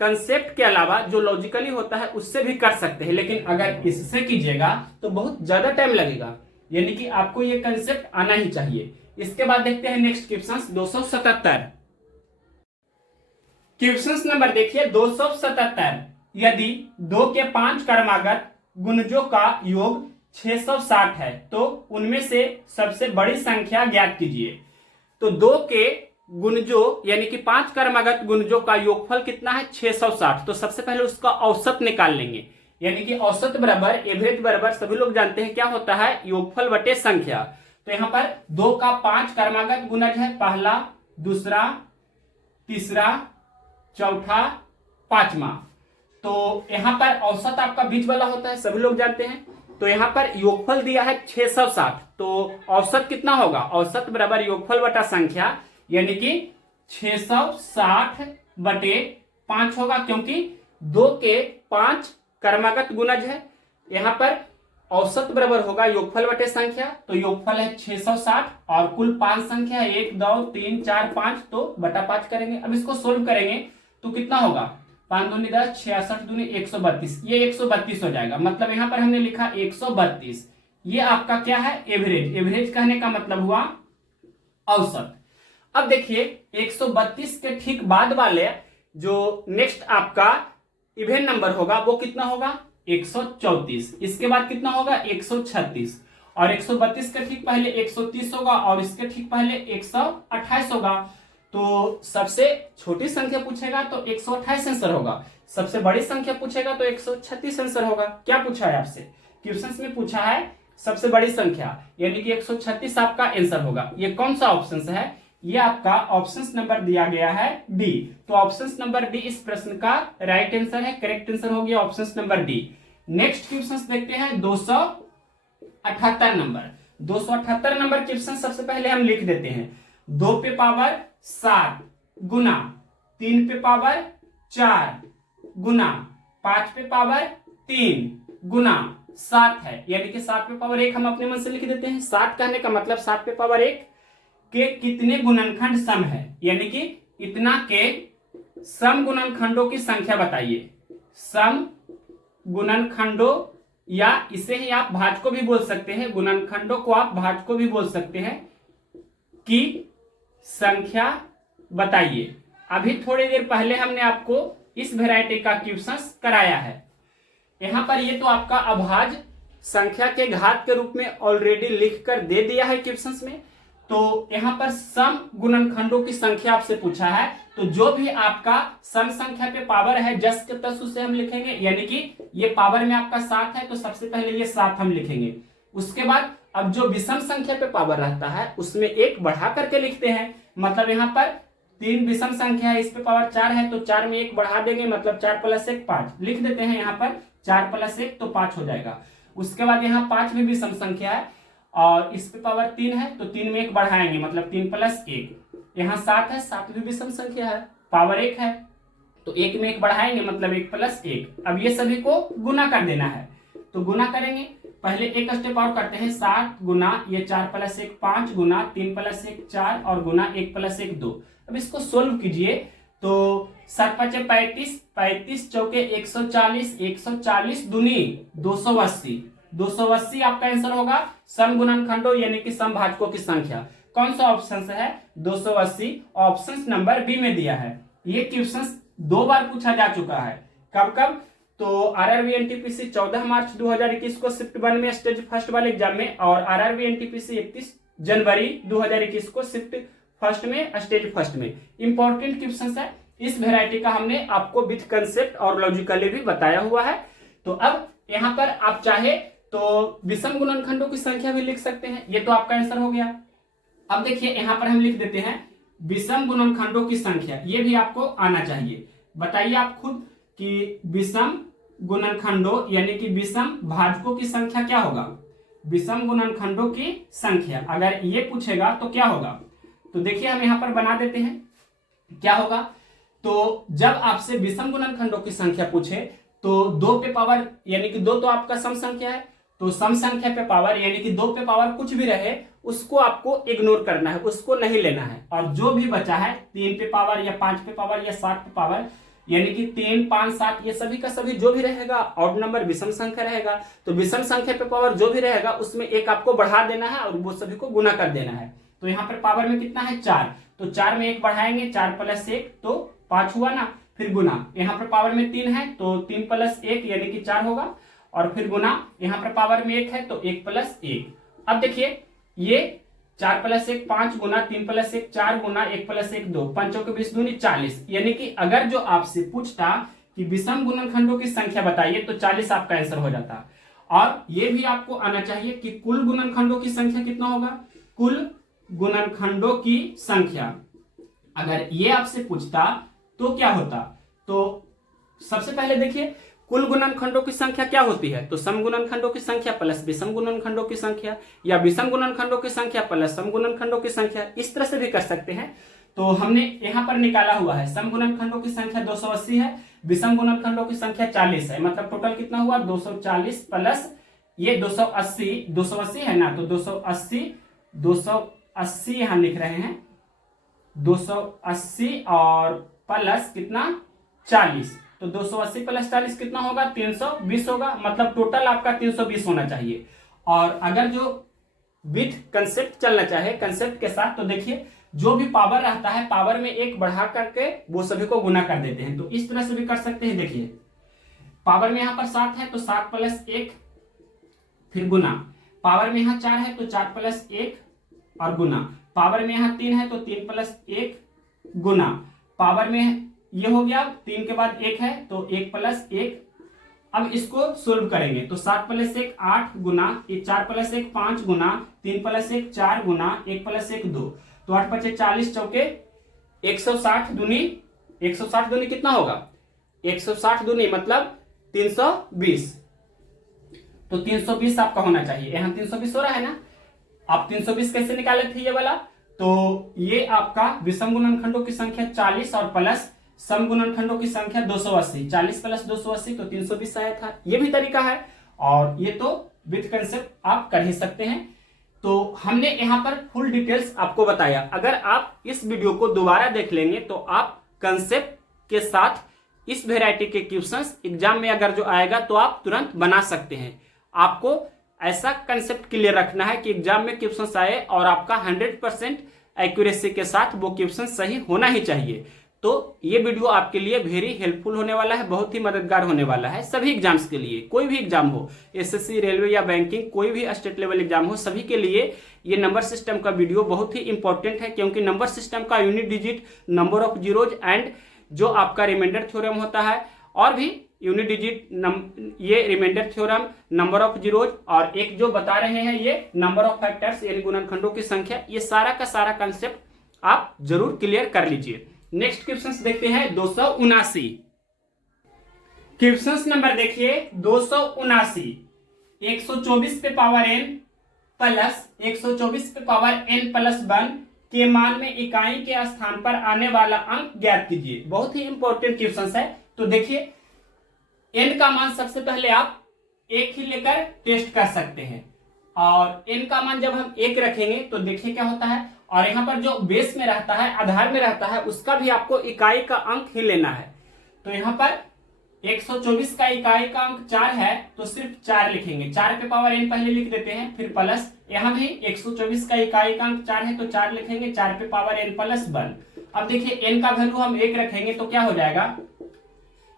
कंसेप्ट के अलावा जो लॉजिकली होता है उससे भी कर सकते हैं, लेकिन अगर इससे कीजिएगा तो बहुत ज्यादा टाइम लगेगा, यानी कि आपको ये कंसेप्ट आना ही चाहिए। इसके बाद देखते हैं नेक्स्ट क्वेश्चन 277। क्वेश्चन नंबर देखिए 277। यदि 2 के 5 क्रमागत गुणजों का योग 660 है तो उनमें से सबसे बड़ी संख्या ज्ञात कीजिए। तो 2 के गुणजों यानी कि 5 क्रमागत गुणजों का योगफल कितना है 660। तो सबसे पहले उसका औसत निकाल लेंगे, यानी कि औसत बराबर एवरेज बराबर सभी लोग जानते हैं क्या होता है, योगफल बटे संख्या। तो यहां पर 2 का 5 क्रमागत गुणज है, पहला दूसरा तीसरा चौथा पांचवा। तो यहां पर औसत आपका बीच वाला होता है, सभी लोग जानते हैं। तो यहां पर योगफल दिया है 660, तो औसत कितना होगा, औसत बराबर योगफल बटा संख्या, यानी कि 660 बटे 5 होगा, क्योंकि 2 के 5 क्रमागत गुणज है। यहां पर औसत बराबर होगा योगफल बटे संख्या, तो योगफल है 660 और कुल 5 संख्या 1 2 3 4 5, तो बटा 5 करेंगे। अब इसको सोल्व करेंगे तो कितना होगा, 5 दूनी 10 66 दूनी 132, ये 132 हो जाएगा। मतलब यहां पर हमने लिखा 132। ये आपका क्या है, एवरेज। एवरेज कहने का मतलब हुआ औसत। अब देखिए 132 के ठीक बाद वाले जो नेक्स्ट आपका इवेन नंबर होगा वो कितना होगा 134। इसके बाद कितना होगा 136, और 132 के ठीक पहले 130 होगा और इसके ठीक पहले 128 होगा। तो सबसे छोटी संख्या पूछेगा तो 128 आंसर होगा, सबसे बड़ी संख्या पूछेगा तो 136 आंसर होगा। क्या पूछा है आपसे, क्वेश्चन में पूछा है सबसे बड़ी संख्या, यानी कि 136 आपका आंसर होगा। ये कौन सा ऑप्शन है, ये आपका ऑप्शन नंबर दिया गया है डी। तो ऑप्शन नंबर डी इस प्रश्न का राइट आंसर है, करेक्ट आंसर हो गया option number D. Next question देखते हैं 278 नंबर। 278 नंबर क्वेश्चन सबसे पहले हम लिख देते हैं 2 पे पावर 7 गुना 3 पे पावर 4 गुना 5 पे पावर 3 गुना 7 है, यानी कि 7 पे पावर 1 हम अपने मन से लिख देते हैं। 7 कहने का मतलब 7 पे पावर 1 के कितने गुणनखंड सम है, यानी कि इतना के सम गुणनखंडों की संख्या बताइए। सम गुणनखंडों, या इसे ही आप भाजकों भी बोल सकते हैं, गुणनखंडों को आप भाजकों भी बोल सकते हैं, की संख्या बताइए। अभी थोड़ी देर पहले हमने आपको इस वैरायटी का क्वेश्चन कराया है। यहां पर ये तो आपका अभाज्य संख्या के घात के रूप में ऑलरेडी लिख कर दे दिया है क्वेश्चन में। तो यहां पर सम गुणनखंडों की संख्या आपसे पूछा है, तो जो भी आपका सम संख्या पे पावर है जस के तस उसे हम लिखेंगे, यानी कि ये पावर में आपका 7 है तो सबसे पहले ये 7 हम लिखेंगे। उसके बाद अब जो विषम संख्या पे पावर रहता है उसमें 1 बढ़ा करके लिखते हैं। मतलब यहाँ पर 3 विषम संख्या है, इस पे पावर 4 है तो 4 में 1 बढ़ा देंगे, मतलब 4 + 1 5 लिख देते हैं। यहाँ पर 4 + 1 तो 5 हो जाएगा। उसके बाद यहाँ 5 भी विषम संख्या है और इस पे पावर 3 है तो 3 में 1 बढ़ाएंगे, मतलब 3 + 1। यहाँ 7 है, 7 भी विषम संख्या है, पावर 1 है तो 1 में 1 बढ़ाएंगे, मतलब 1 + 1। अब ये सभी को गुना कर देना है, तो गुना करेंगे। पहले एक स्टेप और करते हैं, 7 गुना ये 4 + 1 5 गुना 3 + 1 4 और गुना 1 + 1 2। अब इसको सोल्व कीजिए तो 7 × 5 = 35, 35 चौके 140, 140 दूनी 280, 280 आपका आंसर होगा सम गुणनखंडों यानी कि सम भाजकों की संख्या। कौन सा ऑप्शन है 280, ऑप्शन नंबर बी में दिया है। ये क्वेश्चन 2 बार पूछा जा चुका है। कब कब, तो आरआरबी एनटीपीसी 14 मार्च 2021 को शिफ्ट 1 में स्टेज फर्स्ट वाले एग्जाम में, और आरआरबी एनटीपीसी 31 जनवरी 2021 को शिफ्ट फर्स्ट में स्टेज फर्स्ट में। इंपॉर्टेंट क्वेश्चन है, इस वेराइटी का हमने आपको विथ कंसेप्ट और लॉजिकली भी बताया हुआ है। तो अब यहाँ पर आप चाहे तो विषम गुणनखंडों की संख्या भी लिख सकते हैं। ये तो आपका आंसर हो गया। अब देखिए यहाँ पर हम लिख देते हैं विषम गुणनखंडों की संख्या, ये भी आपको आना चाहिए। बताइए आप खुद कि विषम गुणनखंडों यानी कि विषम भाजकों की संख्या क्या होगा। विषम गुणनखंडों की संख्या अगर ये पूछेगा तो क्या होगा, तो देखिए हम यहाँ पर बना देते हैं, क्या होगा। तो जब आपसे विषम गुणनखंडों की संख्या पूछे तो 2 पे पावर यानी कि 2 तो आपका सम संख्या है, तो सम संख्या पे पावर यानी कि 2 पे पावर कुछ भी रहे उसको आपको इग्नोर करना है, उसको नहीं लेना है। और जो भी बचा है 3 पे पावर या 5 पे पावर या 7 पे पावर यानी कि 3, 5, 7 ये सभी का सभी जो भी रहेगा ऑड नंबर विषम संख्या रहेगा, तो विषम संख्या पे पावर जो भी रहेगा उसमें एक आपको बढ़ा देना है और वो सभी को गुना कर देना है। तो यहाँ पर पावर में कितना है 4, तो 4 में 1 बढ़ाएंगे, 4 + 1 तो 5 हुआ ना, फिर गुना। यहाँ पर पावर में 3 है तो 3 + 1 यानी कि 4 होगा, और फिर गुना। यहाँ पर पावर में 1 है तो 1 + 1। अब देखिए ये 4 + 1 5 गुना, 3 + 1 4 गुना, 1 + 1 2, 5 के 20 दूनी 40। यानी कि अगर जो आपसे पूछता कि विषम गुणनखंडों की संख्या बताइए तो 40 आपका आंसर हो जाता। और ये भी आपको आना चाहिए कि कुल गुणनखंडों की संख्या कितना होगा, कुल गुणनखंडों की संख्या। अगर ये आपसे पूछता तो क्या होता, तो सबसे पहले देखिए कुल गुणनखंडों की संख्या क्या होती है, तो सम गुणनखंडों की संख्या प्लस विषम गुणनखंडों की संख्या, या विषम गुणनखंडों की संख्या प्लस सम गुणनखंडों की संख्या, इस तरह से भी कर सकते हैं। तो हमने यहाँ पर निकाला हुआ है सम गुणनखंडों की संख्या 280 है, विषम गुणनखंडों की संख्या 40 है, मतलब टोटल कितना हुआ 240 प्लस ये 280 है ना, तो 280 यहां लिख रहे हैं, 280 और प्लस कितना 40, तो 280 + 40 कितना होगा 320 होगा, मतलब टोटल आपका 320 होना चाहिए। और अगर जो विथ कंसेप्ट चलना चाहे कंसेप्ट के साथ, तो देखिए जो भी पावर रहता है पावर में 1 बढ़ा करके वो सभी को गुना कर देते हैं, तो इस तरह से भी कर सकते हैं। देखिए पावर में यहाँ पर 7 है तो 7 + 1 फिर गुना, पावर में यहाँ 4 है तो 4 + 1 और गुना, पावर में यहाँ 3 है तो 3 + 1 गुना, पावर में ये हो गया 3 के बाद 1 है तो 1 + 1। अब इसको सोल्व करेंगे तो 7 + 1 8 गुना, 4 + 1 5 गुना, 3 + 1 4 गुना, 1 + 1 2, तो 8 × 5 40 चौके 160 दूनी, 160 दूनी कितना होगा 160 दूनी मतलब 320, तो 320 आपका होना चाहिए। यहाँ 320 हो रहा है ना। आप 320 कैसे निकाले थे ये वाला, तो ये आपका विषम गुणनखंडों की संख्या 40 और प्लस सम गुणनखंडों की संख्या 280, 40 + 280 तो 320 आया था। ये भी तरीका है और ये तो विथ कंसेप्ट आप कर ही सकते हैं। तो हमने यहाँ पर फुल डिटेल्स आपको बताया। अगर आप इस वीडियो को दोबारा देख लेंगे तो आप कंसेप्ट के साथ इस वैरायटी के क्वेश्चंस एग्जाम में अगर जो आएगा तो आप तुरंत बना सकते हैं। आपको ऐसा कंसेप्ट क्लियर रखना है कि एग्जाम में क्वेश्चंस आए और आपका 100% एक्यूरेसी के साथ वो क्वेश्चन सही होना ही चाहिए। तो ये वीडियो आपके लिए वेरी हेल्पफुल होने वाला है, बहुत ही मददगार होने वाला है सभी एग्जाम्स के लिए। कोई भी एग्जाम हो, एसएससी, रेलवे या बैंकिंग, कोई भी स्टेट लेवल एग्जाम हो, सभी के लिए ये नंबर सिस्टम का वीडियो बहुत ही इंपॉर्टेंट है, क्योंकि नंबर सिस्टम का unit digit, number of zeros and जो आपका रिमाइंडर थ्योरम होता है और भी यूनिट डिजिट, ये remainder theorem, number of zeros और एक जो बता रहे हैं ये नंबर ऑफ फैक्टर्स यानी गुणनखंडों की संख्या, ये सारा का सारा कंसेप्ट आप जरूर क्लियर कर लीजिए। नेक्स्ट क्वेश्चंस देखते हैं 279। क्वेश्चंस नंबर देखिए 279, 124 पे पावर n प्लस 124 पे पावर n+1 के मान में इकाई के स्थान पर आने वाला अंक ज्ञात कीजिए। बहुत ही इंपॉर्टेंट क्वेश्चन है। तो देखिए n का मान सबसे पहले आप 1 ही लेकर टेस्ट कर सकते हैं, और n का मान जब हम 1 रखेंगे तो देखिए क्या होता है, और यहाँ पर जो बेस में रहता है, आधार में रहता है, उसका भी आपको इकाई का अंक ही लेना है। तो यहाँ पर 124 का इकाई का अंक 4 है तो सिर्फ 4 लिखेंगे, 4 पे पावर n पहले लिख देते हैं, फिर प्लस, यहाँ भी 124 का इकाई का अंक 4 है तो 4 लिखेंगे, 4 पे पावर n+1। अब देखिए n का वैल्यू हम 1 रखेंगे तो क्या हो जाएगा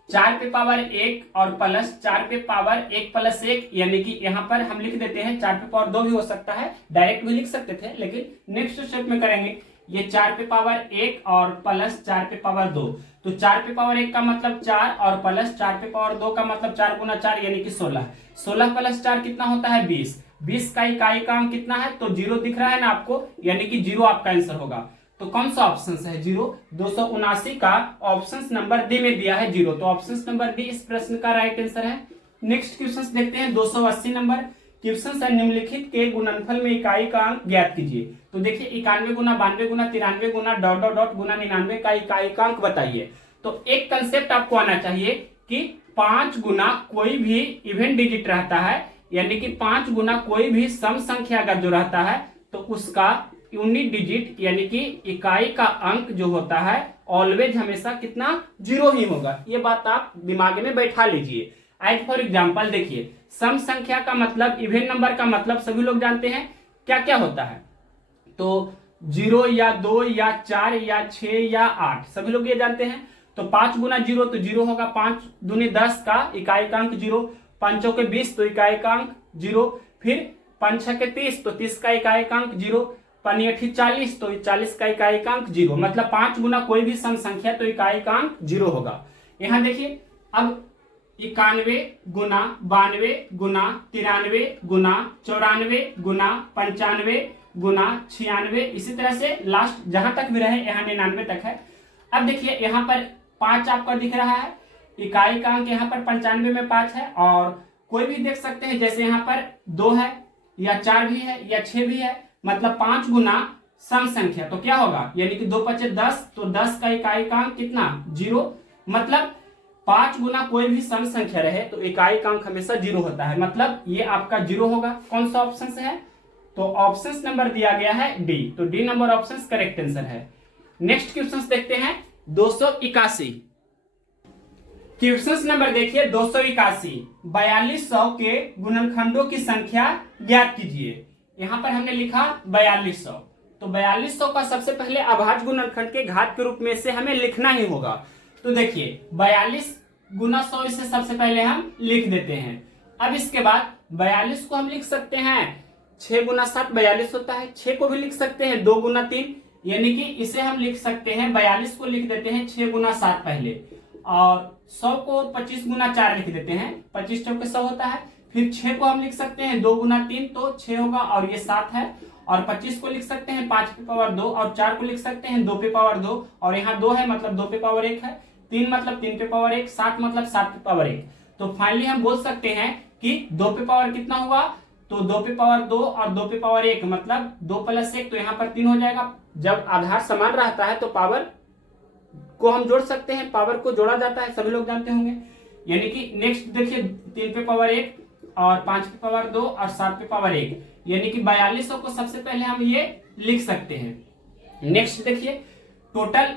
4 पे पावर 1 और प्लस 4 पे पावर 1 + 1, यानी कि यहाँ पर हम लिख देते हैं 4 पे पावर 2 भी हो सकता है, डायरेक्ट भी लिख सकते थे, लेकिन नेक्स्ट स्टेप में करेंगे। ये 4 पे पावर 1 और प्लस 4 पे पावर 2, तो 4 पे पावर 1 का मतलब 4 और प्लस 4 पे पावर 2 का मतलब 4 × 4 यानी कि 16, 16 + 4 कितना होता है 20, 20 का इकाई का अंक कितना है, तो 0 दिख रहा है ना आपको, यानी कि 0 आपका आंसर होगा। तो कौन सा ऑप्शन है 0, 279 का ऑप्शन नंबर डी में दिया है 0, तो ऑप्शन नंबर डी इस प्रश्न का राइट आंसर है। नेक्स्ट क्वेश्चन देखते हैं 280 नंबर। क्वेश्चन है निम्नलिखित के गुणनफल में इकाई का अंक ज्ञात कीजिए। तो देखिए 91 गुना 92 गुना 93 गुना डॉट डॉट डॉट गुना 99 का इकाई का अंक बताइए। तो एक कंसेप्ट आपको आना चाहिए कि 5 गुना कोई भी इवन डिजिट रहता है, यानी कि 5 गुना कोई भी सम संख्या अगर जो रहता है तो उसका यूनिट डिजिट यानी कि इकाई का अंक जो होता है ऑलवेज हमेशा कितना 0 ही होगा। ये बात आप दिमाग में बैठा लीजिए। एज फॉर एग्जाम्पल देखिए, सम संख्या का मतलब, इवन नंबर का मतलब सभी लोग जानते हैं क्या क्या होता है। तो 0 या 2 या 4 या 6 या 8 सभी लोग ये जानते हैं। तो 5 गुना 0 तो 0 होगा, 5 दूनी 10 का इकाई का अंक 0, 5 चौके 20 तो इकाई का अंक 0, फिर 5 छके 30 तो 30 का इकाई का अंक 0, 5 8 40 तो 40 का इकाई का अंक 0। मतलब 5 गुना कोई भी सम संख्या तो इकाई का अंक 0 होगा। यहां देखिए अब 91 गुना 92 गुना 93 गुना 94 गुना 95 गुना 96, इसी तरह से लास्ट जहां तक भी रहे यहाँ 99 तक है। अब देखिए यहाँ पर 5 आपका दिख रहा है, इकाई का अंक यहाँ पर 95 में 5 है, और कोई भी देख सकते हैं जैसे यहाँ पर 2 है या 4 भी है या 6 भी है, मतलब 5 गुना सम संख्या तो क्या होगा, यानी कि 2 5 10 तो 10 का इकाई का अंक कितना 0। मतलब 5 गुना कोई भी सम संख्या रहे तो इकाई का अंक हमेशा 0 होता है, मतलब ये आपका 0 होगा। कौन सा ऑप्शन से है, तो ऑप्शन नंबर दिया गया है डी, तो D number option correct answer है। नेक्स्ट क्वेश्चन देखते हैं 281। क्वेश्चन नंबर देखिए 281, 4200 के गुणनखंडों की संख्या ज्ञात कीजिए। यहां पर हमने लिखा 4200, तो 4200 का सबसे पहले अभाज्य गुणनखंड के घात के रूप में से हमें लिखना ही होगा। तो देखिए 42 गुना 100 इसे सबसे पहले हम लिख देते हैं। अब इसके बाद 42 को हम लिख सकते हैं 6 गुना 7 42 होता है, 6 को भी लिख सकते हैं 2 गुना 3, यानी कि इसे हम लिख सकते हैं 42 को लिख देते हैं 6 गुना 7 पहले, और 100 को 25 गुना 4 लिख देते हैं, 25 चौके 100 होता है। फिर 6 को हम लिख सकते हैं 2 गुना 3 तो 6 होगा और ये 7 है, और 25 को लिख सकते हैं 5 पे पावर 2, और 4 को लिख सकते हैं 2 पे पावर 2, और यहाँ 2 है मतलब 2 पे पावर 1 है, 3 मतलब 3 पे पावर 1, 7 मतलब 7 पे पावर 1। तो फाइनली हम बोल सकते हैं कि 2 पे पावर कितना हुआ, तो 2 पे पावर 2 और 2 पे पावर 1 मतलब 2 प्लस 1 तो यहाँ पर 3 हो जाएगा। जब आधार समान रहता है तो पावर को हम जोड़ सकते हैं, पावर को जोड़ा जाता है, सभी लोग जानते होंगे। यानी कि नेक्स्ट देखिए 3 पे पावर 1 और 5 पे पावर 2 और 7 पे पावर 1, यानी कि 4200 को सबसे पहले हम ये लिख सकते हैं। नेक्स्ट देखिए टोटल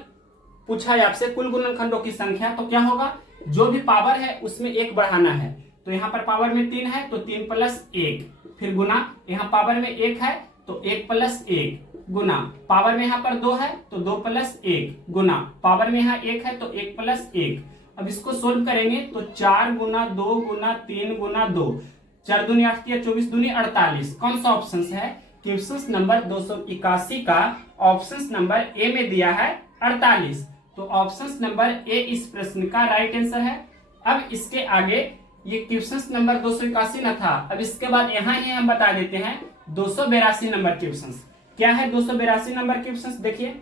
पूछा है आपसे कुल गुणनखंडों की संख्या, तो क्या होगा, जो भी पावर है उसमें 1 बढ़ाना है। तो यहाँ पर पावर में 3 है तो 3 प्लस 1, फिर गुना यहाँ पावर में 1 है तो 1 प्लस 1, गुना पावर में यहाँ पर 2 है तो 2 प्लस 1, गुना पावर में यहाँ 1 है तो 1 प्लस 1। अब इसको सोल्व करेंगे तो 4 गुना 2 गुना 3 गुना 2, 4 दूनी 8 किया 24 दूनी 48। कौन सा ऑप्शन है, क्वेश्चन नंबर 281 का ऑप्शन नंबर ए में दिया है 48, तो ऑप्शन नंबर ए इस प्रश्न का राइट आंसर है। अब इसके आगे ये क्वेश्चन नंबर 281 न था, अब इसके बाद यहाँ ही हम बता देते हैं 282 नंबर क्वेश्चन क्या है। 282 नंबर क्वेश्चन देखिए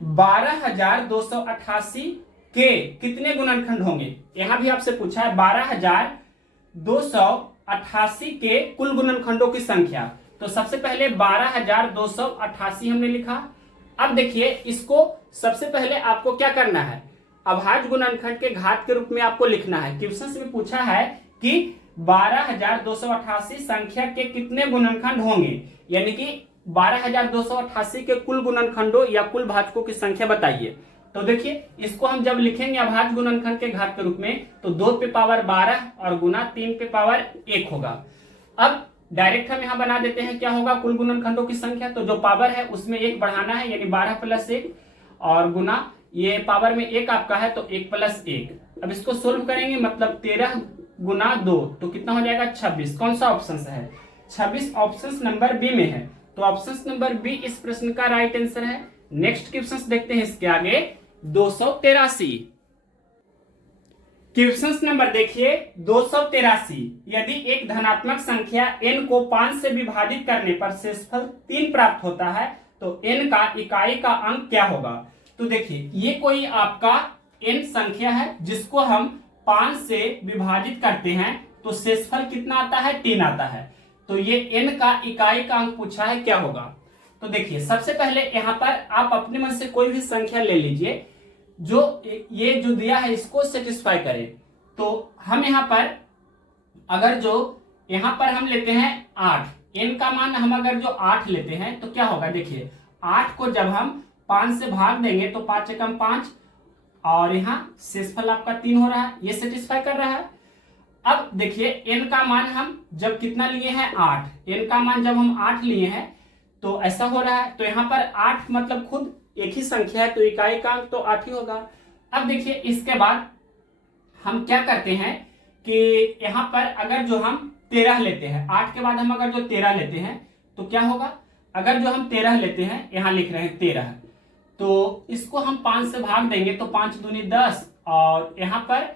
12288 के कितने गुणनखंड होंगे, यहां भी आपसे पूछा है 12288 के कुल गुणनखंडों की संख्या। तो सबसे पहले 12288 हमने लिखा। अब देखिए इसको सबसे पहले आपको क्या करना है, अभाज्य गुणनखंड के घात के रूप में आपको लिखना है। क्वेश्चन में पूछा है कि 12288 संख्या के कितने गुणनखंड होंगे, यानी कि 12288 के कुल गुणनखंडों या कुल भाजकों की संख्या बताइए। तो देखिए इसको हम जब लिखेंगे अभाज्य गुणनखंड के घात के रूप में तो 2 पे पावर 12 और गुना 3 पे पावर 1 होगा। अब डायरेक्ट हम यहाँ बना देते हैं क्या होगा कुल गुणनखंडों की संख्या, तो जो पावर है उसमें 1 बढ़ाना है, यानी 12 प्लस 1 और गुना ये पावर में 1 आपका है तो 1 प्लस 1। अब इसको सोल्व करेंगे मतलब 13 गुना 2 तो कितना हो जाएगा 26। कौन सा ऑप्शन है, 26 ऑप्शन नंबर बी में है, तो ऑप्शन नंबर बी इस प्रश्न का राइट आंसर है। नेक्स्ट क्वेश्चन देखते हैं इसके आगे 283। क्वेश्चन नंबर देखिए 283, यदि एक धनात्मक संख्या n को 5 से विभाजित करने पर शेषफल 3 प्राप्त होता है तो n का इकाई का अंक क्या होगा। तो देखिए ये कोई आपका n संख्या है जिसको हम 5 से विभाजित करते हैं तो शेषफल कितना आता है, 3 आता है। तो ये n का इकाई का अंक पूछा है, क्या होगा। तो देखिए सबसे पहले यहाँ पर आप अपने मन से कोई भी संख्या ले लीजिए जो ये जो दिया है इसको सेटिस्फाई करे। तो हम यहाँ पर अगर जो यहाँ पर हम लेते हैं 8, n का मान हम अगर जो 8 लेते हैं तो क्या होगा, देखिए 8 को जब हम 5 से भाग देंगे तो 5 एकम 5 और यहाँ शेषफल आपका 3 हो रहा है, ये सेटिस्फाई कर रहा है। अब देखिए n का मान हम जब कितना लिए हैं, 8, n का मान जब हम 8 लिए हैं तो ऐसा हो रहा है। तो यहाँ पर 8 मतलब खुद एक ही संख्या है तो इकाई का अंक तो 8 ही होगा। अब देखिए इसके बाद हम क्या करते हैं कि यहाँ पर अगर जो हम 13 लेते हैं, 8 के बाद हम अगर जो 13 लेते हैं तो क्या होगा, अगर जो हम 13 लेते हैं, यहाँ लिख रहे हैं 13, तो इसको हम 5 से भाग देंगे तो 5 दूनी 10 और यहाँ पर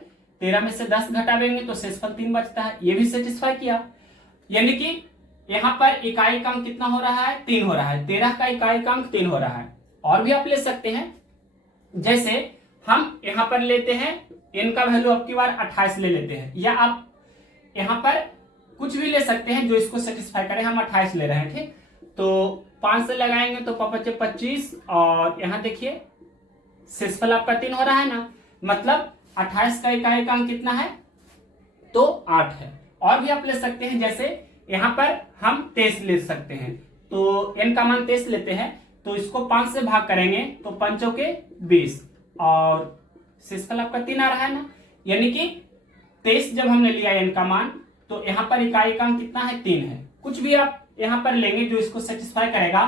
13 में से 10 घटा देंगे तो शेषफल 3 बचता है, ये भी सेटिस्फाई किया। यानी कि यहाँ पर इकाई का अंक कितना हो रहा है, 3 हो रहा है, 13 का इकाई का अंक 3 हो रहा है। और भी आप ले सकते हैं, जैसे हम यहाँ पर लेते हैं n का वैल्यू अब की बार 28 ले लेते हैं, या आप यहाँ पर कुछ भी ले सकते हैं जो इसको सेटिस्फाई करे। हम 28 ले रहे हैं, ठीक। तो 5 से लगाएंगे तो 5 25 और यहाँ देखिए शेषफल आपका 3 हो रहा है ना, मतलब 28 का इकाई का अंक कितना है, तो 8 है। और भी आप ले सकते हैं, जैसे यहाँ पर हम 23 ले सकते हैं, तो n का मान 23 लेते हैं तो इसको 5 से भाग करेंगे तो 5 के 20 और शेषफल आपका 3 आ रहा है ना। यानी कि 23 जब हमने लिया n का मान तो यहाँ पर इकाई का अंक कितना है, 3 है। कुछ भी आप यहाँ पर लेंगे जो इसको सेटिस्फाई करेगा,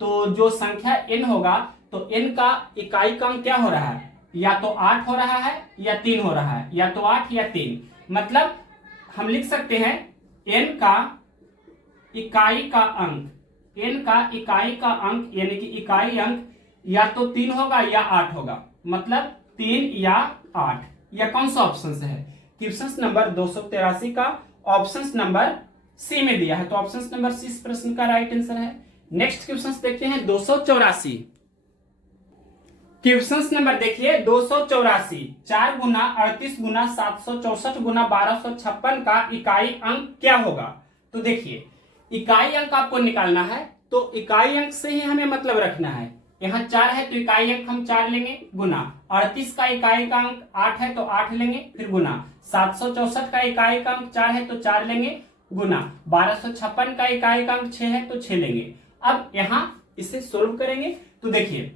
तो जो संख्या n होगा तो n का इकाई का अंक क्या हो रहा है, या तो 8 हो रहा है या 3 हो रहा है, या तो 8 या 3। मतलब हम लिख सकते हैं n का इकाई का अंक, n का इकाई का अंक यानी कि इकाई अंक या तो 3 होगा या 8 होगा, मतलब 3 या 8। यह कौन सा ऑप्शन है, क्वेश्चन नंबर 283 का ऑप्शन नंबर सी में दिया है, तो ऑप्शन नंबर सी इस प्रश्न का राइट आंसर है। नेक्स्ट क्वेश्चन देखते हैं 284। क्वेश्चन नंबर देखिए 284, 4 गुना 38 गुना 764 गुना 1256 का इकाई अंक क्या होगा। तो देखिए इकाई अंक आपको निकालना है तो इकाई अंक से ही हमें मतलब रखना है। यहाँ 4 है तो इकाई अंक हम 4 लेंगे, गुना 38 का इकाई का अंक 8 है तो 8 लेंगे, फिर गुना 764 का इकाई का अंक 4 है तो 4 लेंगे, गुना 1256 का इकाई का अंक 6 है तो 6 लेंगे। अब यहाँ इसे सोल्व करेंगे तो देखिए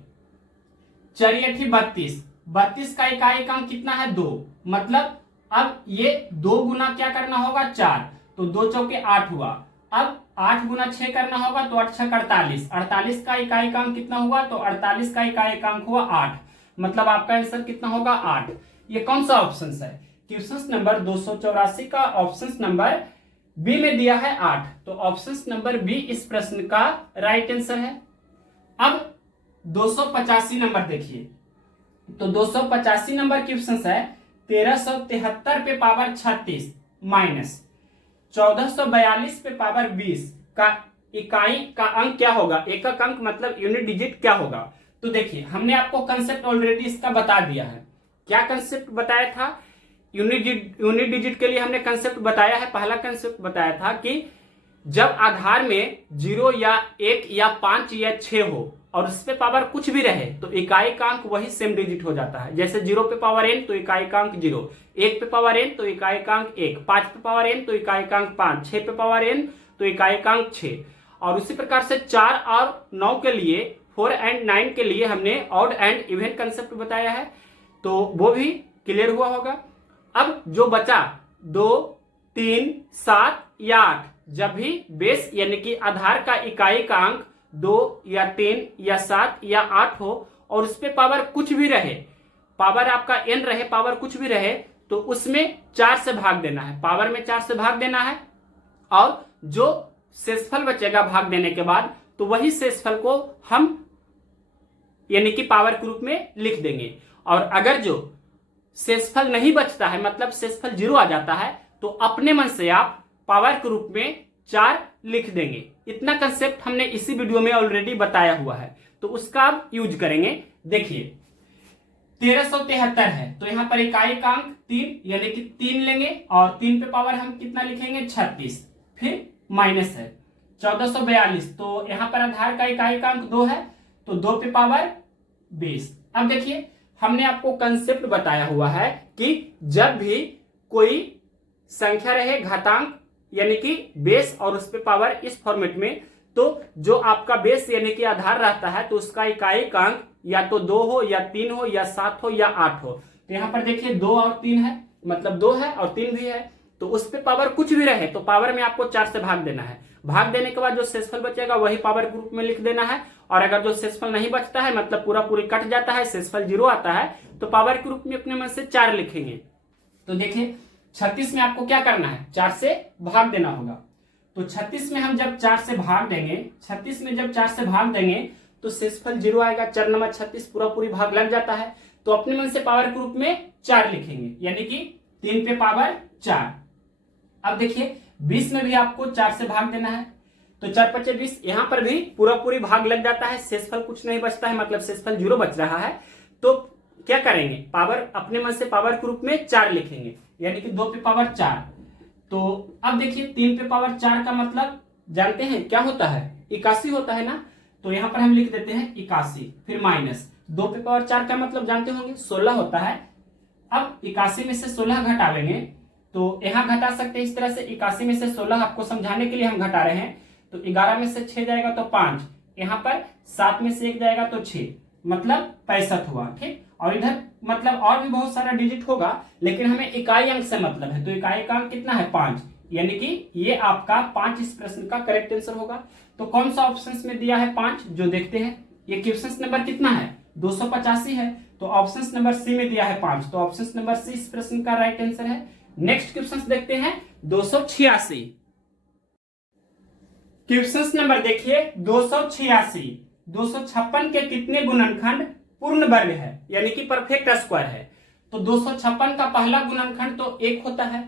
4 32, 32 का इकाई का अंक कितना है, 2, मतलब अब ये 2 गुना क्या करना होगा, 4, तो 2 चौके 8 हुआ। अब 8 गुना 6 करना होगा तो 8 6 48, 48 का इकाई का अंक कितना हुआ, तो 48 का इकाई का अंक हुआ 8, मतलब आपका आंसर कितना होगा, 8। ये कौन सा ऑप्शन है, क्वेश्चन नंबर 284 का ऑप्शन नंबर बी में दिया है 8, तो ऑप्शन नंबर बी इस प्रश्न का राइट आंसर है। अब 285 नंबर देखिए, तो 285 नंबर क्वेश्चन है 1373 पे पावर 36 माइनस 1442 पे पावर 20 का इकाई का अंक क्या होगा, एकक अंक मतलब यूनिट डिजिट क्या होगा। तो देखिए हमने आपको कंसेप्ट ऑलरेडी इसका बता दिया है। क्या कंसेप्ट बताया था, यूनिट डिजिट के लिए हमने कंसेप्ट बताया है। पहला कंसेप्ट बताया था कि जब आधार में 0 या 1 या 5 या 6 हो और उस पे पावर कुछ भी रहे तो इकाई का अंक वही सेम डिजिट हो जाता है। जैसे 0 पे पावर n तो इकाई का अंक 0, 1 पे पावर n तो इकाई का अंक 1, 5 पे पावर n तो इकाई का अंक 5, 6 पे पावर n तो इकाई का अंक 6। और उसी प्रकार से 4 और 9 के लिए, 4 एंड 9 के लिए हमने ऑड एंड इवन कंसेप्ट बताया है, तो वो भी क्लियर हुआ होगा। अब जो बचा 2, 3, 7 या 8, जब भी बेस यानी कि आधार का इकाई का अंक 2 या 3 या 7 या 8 हो और उस पे पावर कुछ भी रहे, पावर आपका n रहे, पावर कुछ भी रहे, तो उसमें 4 से भाग देना है, पावर में 4 से भाग देना है। और जो शेषफल बचेगा भाग देने के बाद तो वही शेषफल को हम यानी कि पावर के रूप में लिख देंगे। और अगर जो शेषफल नहीं बचता है, मतलब शेषफल 0 आ जाता है, तो अपने मन से आप पावर के रूप में 4 लिख देंगे। इतना कंसेप्ट हमने इसी वीडियो में ऑलरेडी बताया हुआ है, तो उसका आप यूज करेंगे। देखिए 1373 है, तो यहाँ पर इकाई का अंक 3 यानी कि 3 लेंगे और 3 पे पावर हम कितना लिखेंगे 36, फिर माइनस है 1442, तो यहाँ पर आधार का इकाई का अंक 2 है, तो 2 पे पावर 20। अब देखिए हमने आपको कंसेप्ट बताया हुआ है कि जब भी कोई संख्या रहे घातांक यानी कि बेस और उस पे पावर इस फॉर्मेट में, तो जो आपका बेस यानी कि आधार रहता है तो उसका इकाई का अंक या तो 2 हो या 3 हो या 7 हो या 8 हो। तो यहाँ पर देखिए 2 और 3 है, मतलब 2 है और 3 भी है, तो उस पे पावर कुछ भी रहे तो पावर में आपको 4 से भाग देना है। भाग देने के बाद जो शेषफल बचेगा वही पावर ग्रुप में लिख देना है, और अगर जो शेषफल नहीं बचता है मतलब पूरा पूरी कट जाता है, शेषफल 0 आता है, तो पावर ग्रुप में अपने मन से 4 लिखेंगे। तो देखिए 36 में आपको क्या करना है, 4 से भाग देना होगा। तो 36 में हम जब 4 से भाग देंगे, 36 में जब 4 से भाग देंगे तो शेषफल 0 आएगा, 4 नंबर 36 पूरा पूरी भाग लग जाता है, तो अपने मन से पावर ग्रुप में 4 लिखेंगे यानी कि 3 पे पावर 4। अब देखिए 20 में भी आपको 4 से भाग देना है, तो 4 पचे 20, यहां पर भी पूरा पूरी भाग लग जाता है, शेषफल कुछ नहीं बचता है, मतलब शेषफल 0 बच रहा है। तो क्या करेंगे, पावर अपने मन से पावर ग्रुप में 4 लिखेंगे यानी कि 2 पे पावर 4। तो अब देखिए 3 पे पावर 4 का मतलब जानते हैं क्या होता है, 81 होता है ना, तो यहां पर हम लिख देते हैं 81, फिर माइनस 2 पे पावर 4 का मतलब जानते होंगे 16 होता है। अब 81 में से 16 घटावेंगे तो यहां घटा सकते हैं इस तरह से, 81 में से 16 आपको समझाने के लिए हम घटा रहे हैं, तो 11 में से 6 जाएगा तो 5, यहाँ पर 7 में से 1 जाएगा तो 6, मतलब 65 हुआ। ठीक, और इधर मतलब और भी बहुत सारा डिजिट होगा, लेकिन हमें इकाई अंक से मतलब है, तो इकाई का अंक कितना है 5, यानी कि ये आपका 5 इस प्रश्न का करेक्ट आंसर होगा। तो कौन सा ऑप्शन में दिया है 5, जो देखते हैं, ये क्वेश्चन नंबर कितना है 285 है, तो ऑप्शन नंबर सी में दिया है 5, तो ऑप्शन नंबर सी इस प्रश्न का राइट आंसर है। नेक्स्ट क्वेश्चन देखते हैं 286। क्वेश्चन नंबर देखिए 286, 256 के कितने गुणनखंड पूर्ण वर्ग है यानी कि परफेक्ट स्क्वायर है। तो 256 का पहला गुणनखंड तो 1 होता है,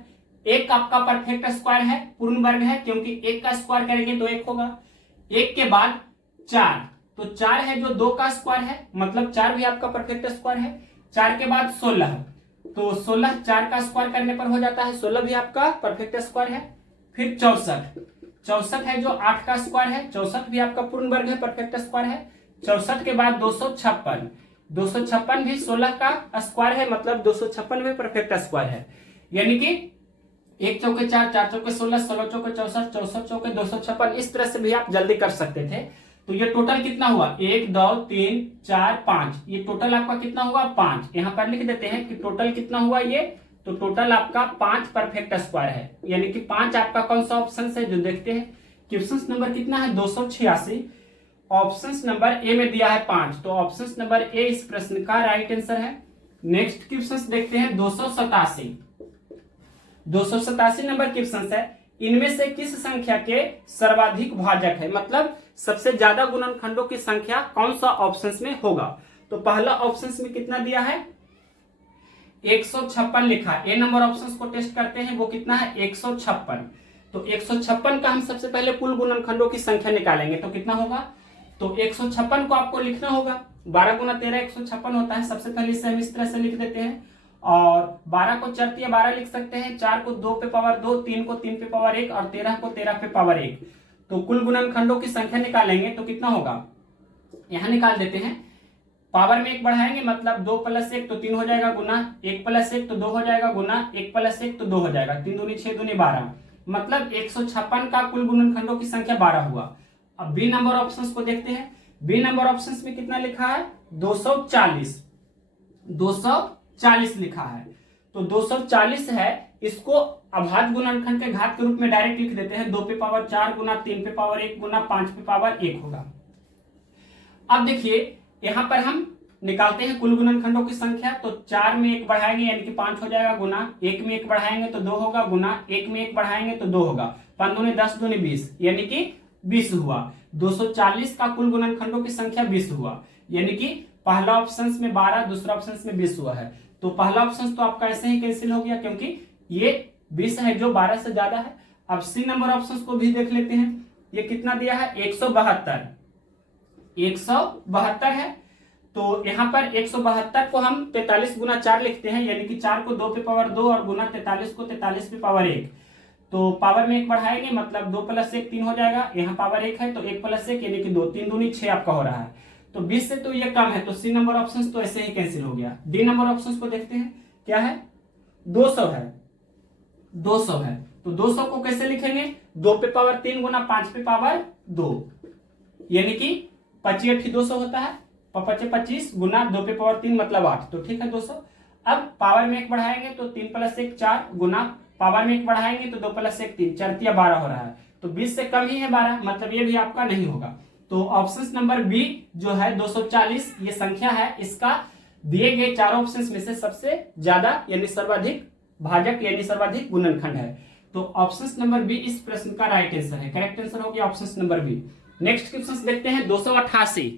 1 आपका परफेक्ट स्क्वायर है, पूर्ण वर्ग है, क्योंकि 1 का स्क्वायर करेंगे तो 1 होगा। 1 के बाद 4, तो 4 है जो 2 का स्क्वायर है, मतलब 4 भी आपका परफेक्ट स्क्वायर है। 4 के बाद 16, तो 16 4 का स्क्वायर करने पर हो जाता है, 16 भी आपका परफेक्ट स्क्वायर है। फिर 64, 64 है जो 8 का स्क्वायर है, 64 भी आपका पूर्ण वर्ग है, परफेक्ट स्क्वायर है। 64 के बाद 256, 256 भी 16 का स्क्वायर है, मतलब 256 भी परफेक्ट स्क्वायर है, यानी कि 1 चौके 4, 4 चौके 16, 16 चौके 64, 64 चौके 256, इस तरह से भी आप जल्दी कर सकते थे। तो ये टोटल कितना हुआ 1 2 3 4 5, ये टोटल आपका कितना हुआ 5, यहाँ पर लिख देते हैं कि टोटल कितना हुआ ये, तो टोटल आपका 5 परफेक्ट स्क्वायर है, यानी कि 5 आपका कौन सा ऑप्शन है जो देखते हैं। क्वेश्चन नंबर कितना है 286, ऑप्शन नंबर ए में दिया है 5, तो ऑप्शन नंबर ए इस प्रश्न का राइट आंसर है। नेक्स्ट क्वेश्चन देखते हैं 287, 287 नंबर क्वेश्चन है, इनमें से किस संख्या के सर्वाधिक भाजक है, मतलब सबसे ज्यादा गुणनखंडों की संख्या कौन सा ऑप्शन में होगा। तो पहला ऑप्शन में कितना दिया है 156 लिखा, ए नंबर ऑप्शन को टेस्ट करते हैं, वो कितना है 156। तो 156 का हम सबसे पहले कुल गुणनखंडों की संख्या निकालेंगे, तो कितना होगा, तो 156 को आपको लिखना होगा, 12 गुना 13 156 होता है। सबसे पहले इसे हम इस तरह से लिख देते हैं, और 12 को 4 या 12 लिख सकते हैं, 4 को 2 पे पावर 2, 3 को 3 पे पावर 1 और 13 को 13 पे पावर 1। तो कुल गुणनखंडों की संख्या निकालेंगे तो कितना होगा, यहां निकाल देते हैं, पावर में 1 बढ़ाएंगे मतलब 2 + 1 तो 3 हो जाएगा, गुना 1 + 1 तो 2 हो जाएगा, गुना 1 + 1 तो 2 हो जाएगा, 3 दूनी 6 दूनी 12, मतलब 156 का कुल गुणनखंडों की संख्या 12 हुआ। अब बी नंबर ऑप्शंस को देखते हैं, बी नंबर ऑप्शंस में कितना लिखा है 240, 240 लिखा है, तो 240 है, इसको अभाज्य गुणनखंड के घात के रूप में डायरेक्ट लिख देते हैं, 2 पे पावर 4 गुना 3 पे पावर 1 गुना 5 पे पावर 1 होगा। अब देखिए यहां पर हम निकालते हैं कुल गुणनखंडों की संख्या, तो 4 में 1 बढ़ाएंगे यानी कि 5 हो जाएगा, गुना 1 में 1 बढ़ाएंगे तो 2 होगा, गुना 1 में 1 बढ़ाएंगे तो 2 होगा, 5 दूनी 10 दूनी 20 यानी कि 20 हुआ। 240 का कुल गुणनखंडों की संख्या 20 हुआ, यानी कि पहला ऑप्शन में 12, दूसरा ऑप्शन में 20 हुआ है। तो पहला ऑप्शन तो आपका ऐसे ही कैंसिल हो गया, क्योंकि ये 20 है जो 12 से ज्यादा है। अब सी नंबर ऑप्शन को भी देख लेते हैं, ये कितना दिया है 172, 172 है, तो यहाँ पर 172 को हम 43 गुना 4 लिखते हैं, यानी कि 4 को 2 पे पावर 2 और गुना 43 को 43 पे पावर 1। तो पावर में 1 बढ़ाएंगे, मतलब 2 + 1 3 हो जाएगा। यहाँ पावर 1 है तो 1 + 1 यानी कि 2, 3 दूनी 6 आपका हो रहा है। तो 20 से तो ये कम है, तो सी नंबर ऑप्शन तो ऐसे ही कैंसिल हो गया। डी नंबर ऑप्शन को देखते हैं, क्या है, 200 है, 200 है। तो 200 को कैसे लिखेंगे, 2 पे पावर 3 गुना 5 पे पावर 2, यानी कि 25 200 होता है, 25 25 गुना 2 पे पावर 3 मतलब 8, तो ठीक है 200। अब पावर में 1 बढ़ाएंगे तो 3 + 1 4 गुना पावर में 1 बढ़ाएंगे तो 2 + 1 3, 4 × 12 हो रहा है। तो 20 से कम ही है 12, मतलब ये भी आपका नहीं होगा। तो ऑप्शन नंबर बी जो है 240 ये संख्या है, इसका दिए गए चारों ऑप्शन में से सबसे ज्यादा यानी सर्वाधिक भाजक यानी सर्वाधिक गुणनखंड है। तो ऑप्शन नंबर बी इस प्रश्न का राइट आंसर है। करेक्ट आंसर हो गया option number B. Next question देखते हैं 288।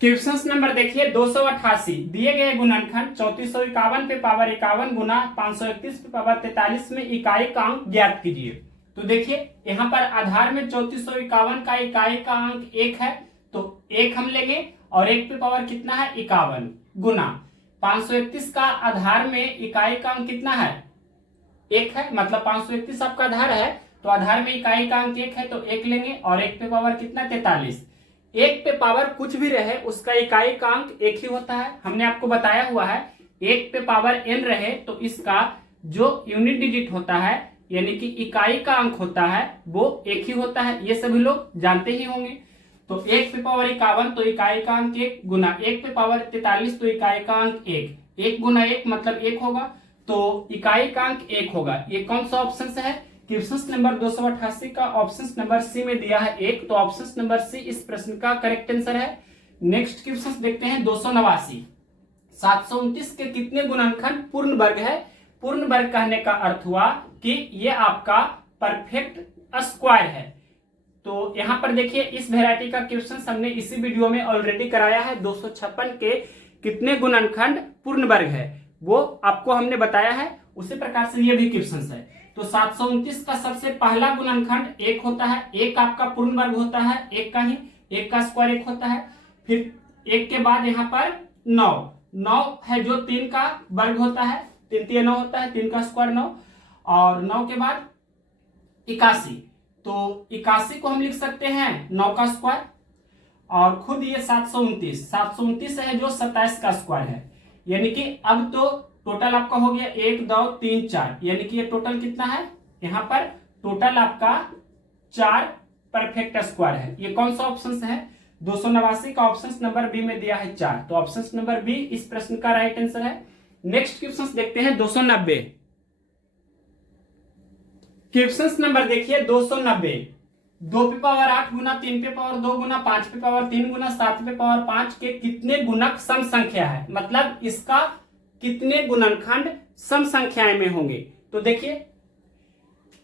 क्वेश्चन नंबर देखिए 288, दिए गए गुणनखंड 3451 पे पावर 51 गुना 531 पे पावर 43 में इकाई का अंक ज्ञात कीजिए। तो देखिए यहाँ पर आधार में 3451 का इकाई का अंक 1 है, तो 1 हम लेंगे और 1 पे पावर कितना है 51 गुना 531 का आधार में इकाई का अंक कितना है 1 है, मतलब 531 आपका आधार है तो आधार में इकाई का अंक 1 है, तो 1 लेंगे और 1 पे पावर कितना 43। 1 पे पावर कुछ भी रहे उसका इकाई का अंक 1 ही होता है। हमने आपको बताया हुआ है 1 पे पावर n रहे तो इसका जो यूनिट डिजिट होता है यानी कि इकाई का अंक होता है वो 1 ही होता है, ये सभी लोग जानते ही होंगे। तो 1 पे पावर 51 तो इकाई का अंक 1 गुना 1 पे पावर 43 तो इकाई का अंक 1, 1 गुना 1 मतलब 1 होगा, तो इकाई का अंक 1 होगा। ये कौन सा ऑप्शन है, क्वेश्चन नंबर 288 का ऑप्शन नंबर सी में दिया है 1, तो ऑप्शन नंबर सी इस प्रश्न का करेक्ट आंसर है। नेक्स्ट क्वेश्चन देखते हैं 289। 729 के कितने गुणनखंड पूर्ण वर्ग है। पूर्ण वर्ग कहने का अर्थ हुआ कि ये आपका परफेक्ट स्क्वायर है। तो यहाँ पर देखिए इस वेराइटी का क्वेश्चन हमने इसी वीडियो में ऑलरेडी कराया है। 256 के कितने गुणनखंड पूर्ण वर्ग है वो आपको हमने बताया है, उसी प्रकार से ये भी क्वेश्चन है। तो 729 का सबसे पहला गुणनखंड 1 होता है, 1 आपका पूर्ण वर्ग होता है, 1 का ही 1 का स्क्वायर 1 होता है। फिर 1 के बाद यहाँ पर 9 है जो 3 का वर्ग होता है, 3 3 9 होता है, 3 का स्क्वायर 9, और 9 के बाद 81, तो 81 को हम लिख सकते हैं 9 का स्क्वायर, और खुद ये 729 है जो 27 का स्क्वायर है। यानी कि अब तो टोटल आपका हो गया 1 2 3 4, यानी कि ये टोटल कितना है, यहाँ पर टोटल आपका 4 परफेक्ट स्क्वायर है। ये कौन सा ऑप्शन है, 289 का ऑप्शन नंबर बी में दिया है 4, तो ऑप्शन नंबर बी इस प्रश्न का राइट आंसर है। नेक्स्ट क्वेश्चन देखते हैं 290। क्वेश्चन नंबर देखिए 290, 2 पे पावर 8 गुना 3 पे पावर 2 गुना 5 पे पावर 3 गुना 7 पे पावर 5 के कितने गुणक सम संख्या है, मतलब इसका कितने गुणनखंड सम संख्याएं में होंगे। तो देखिए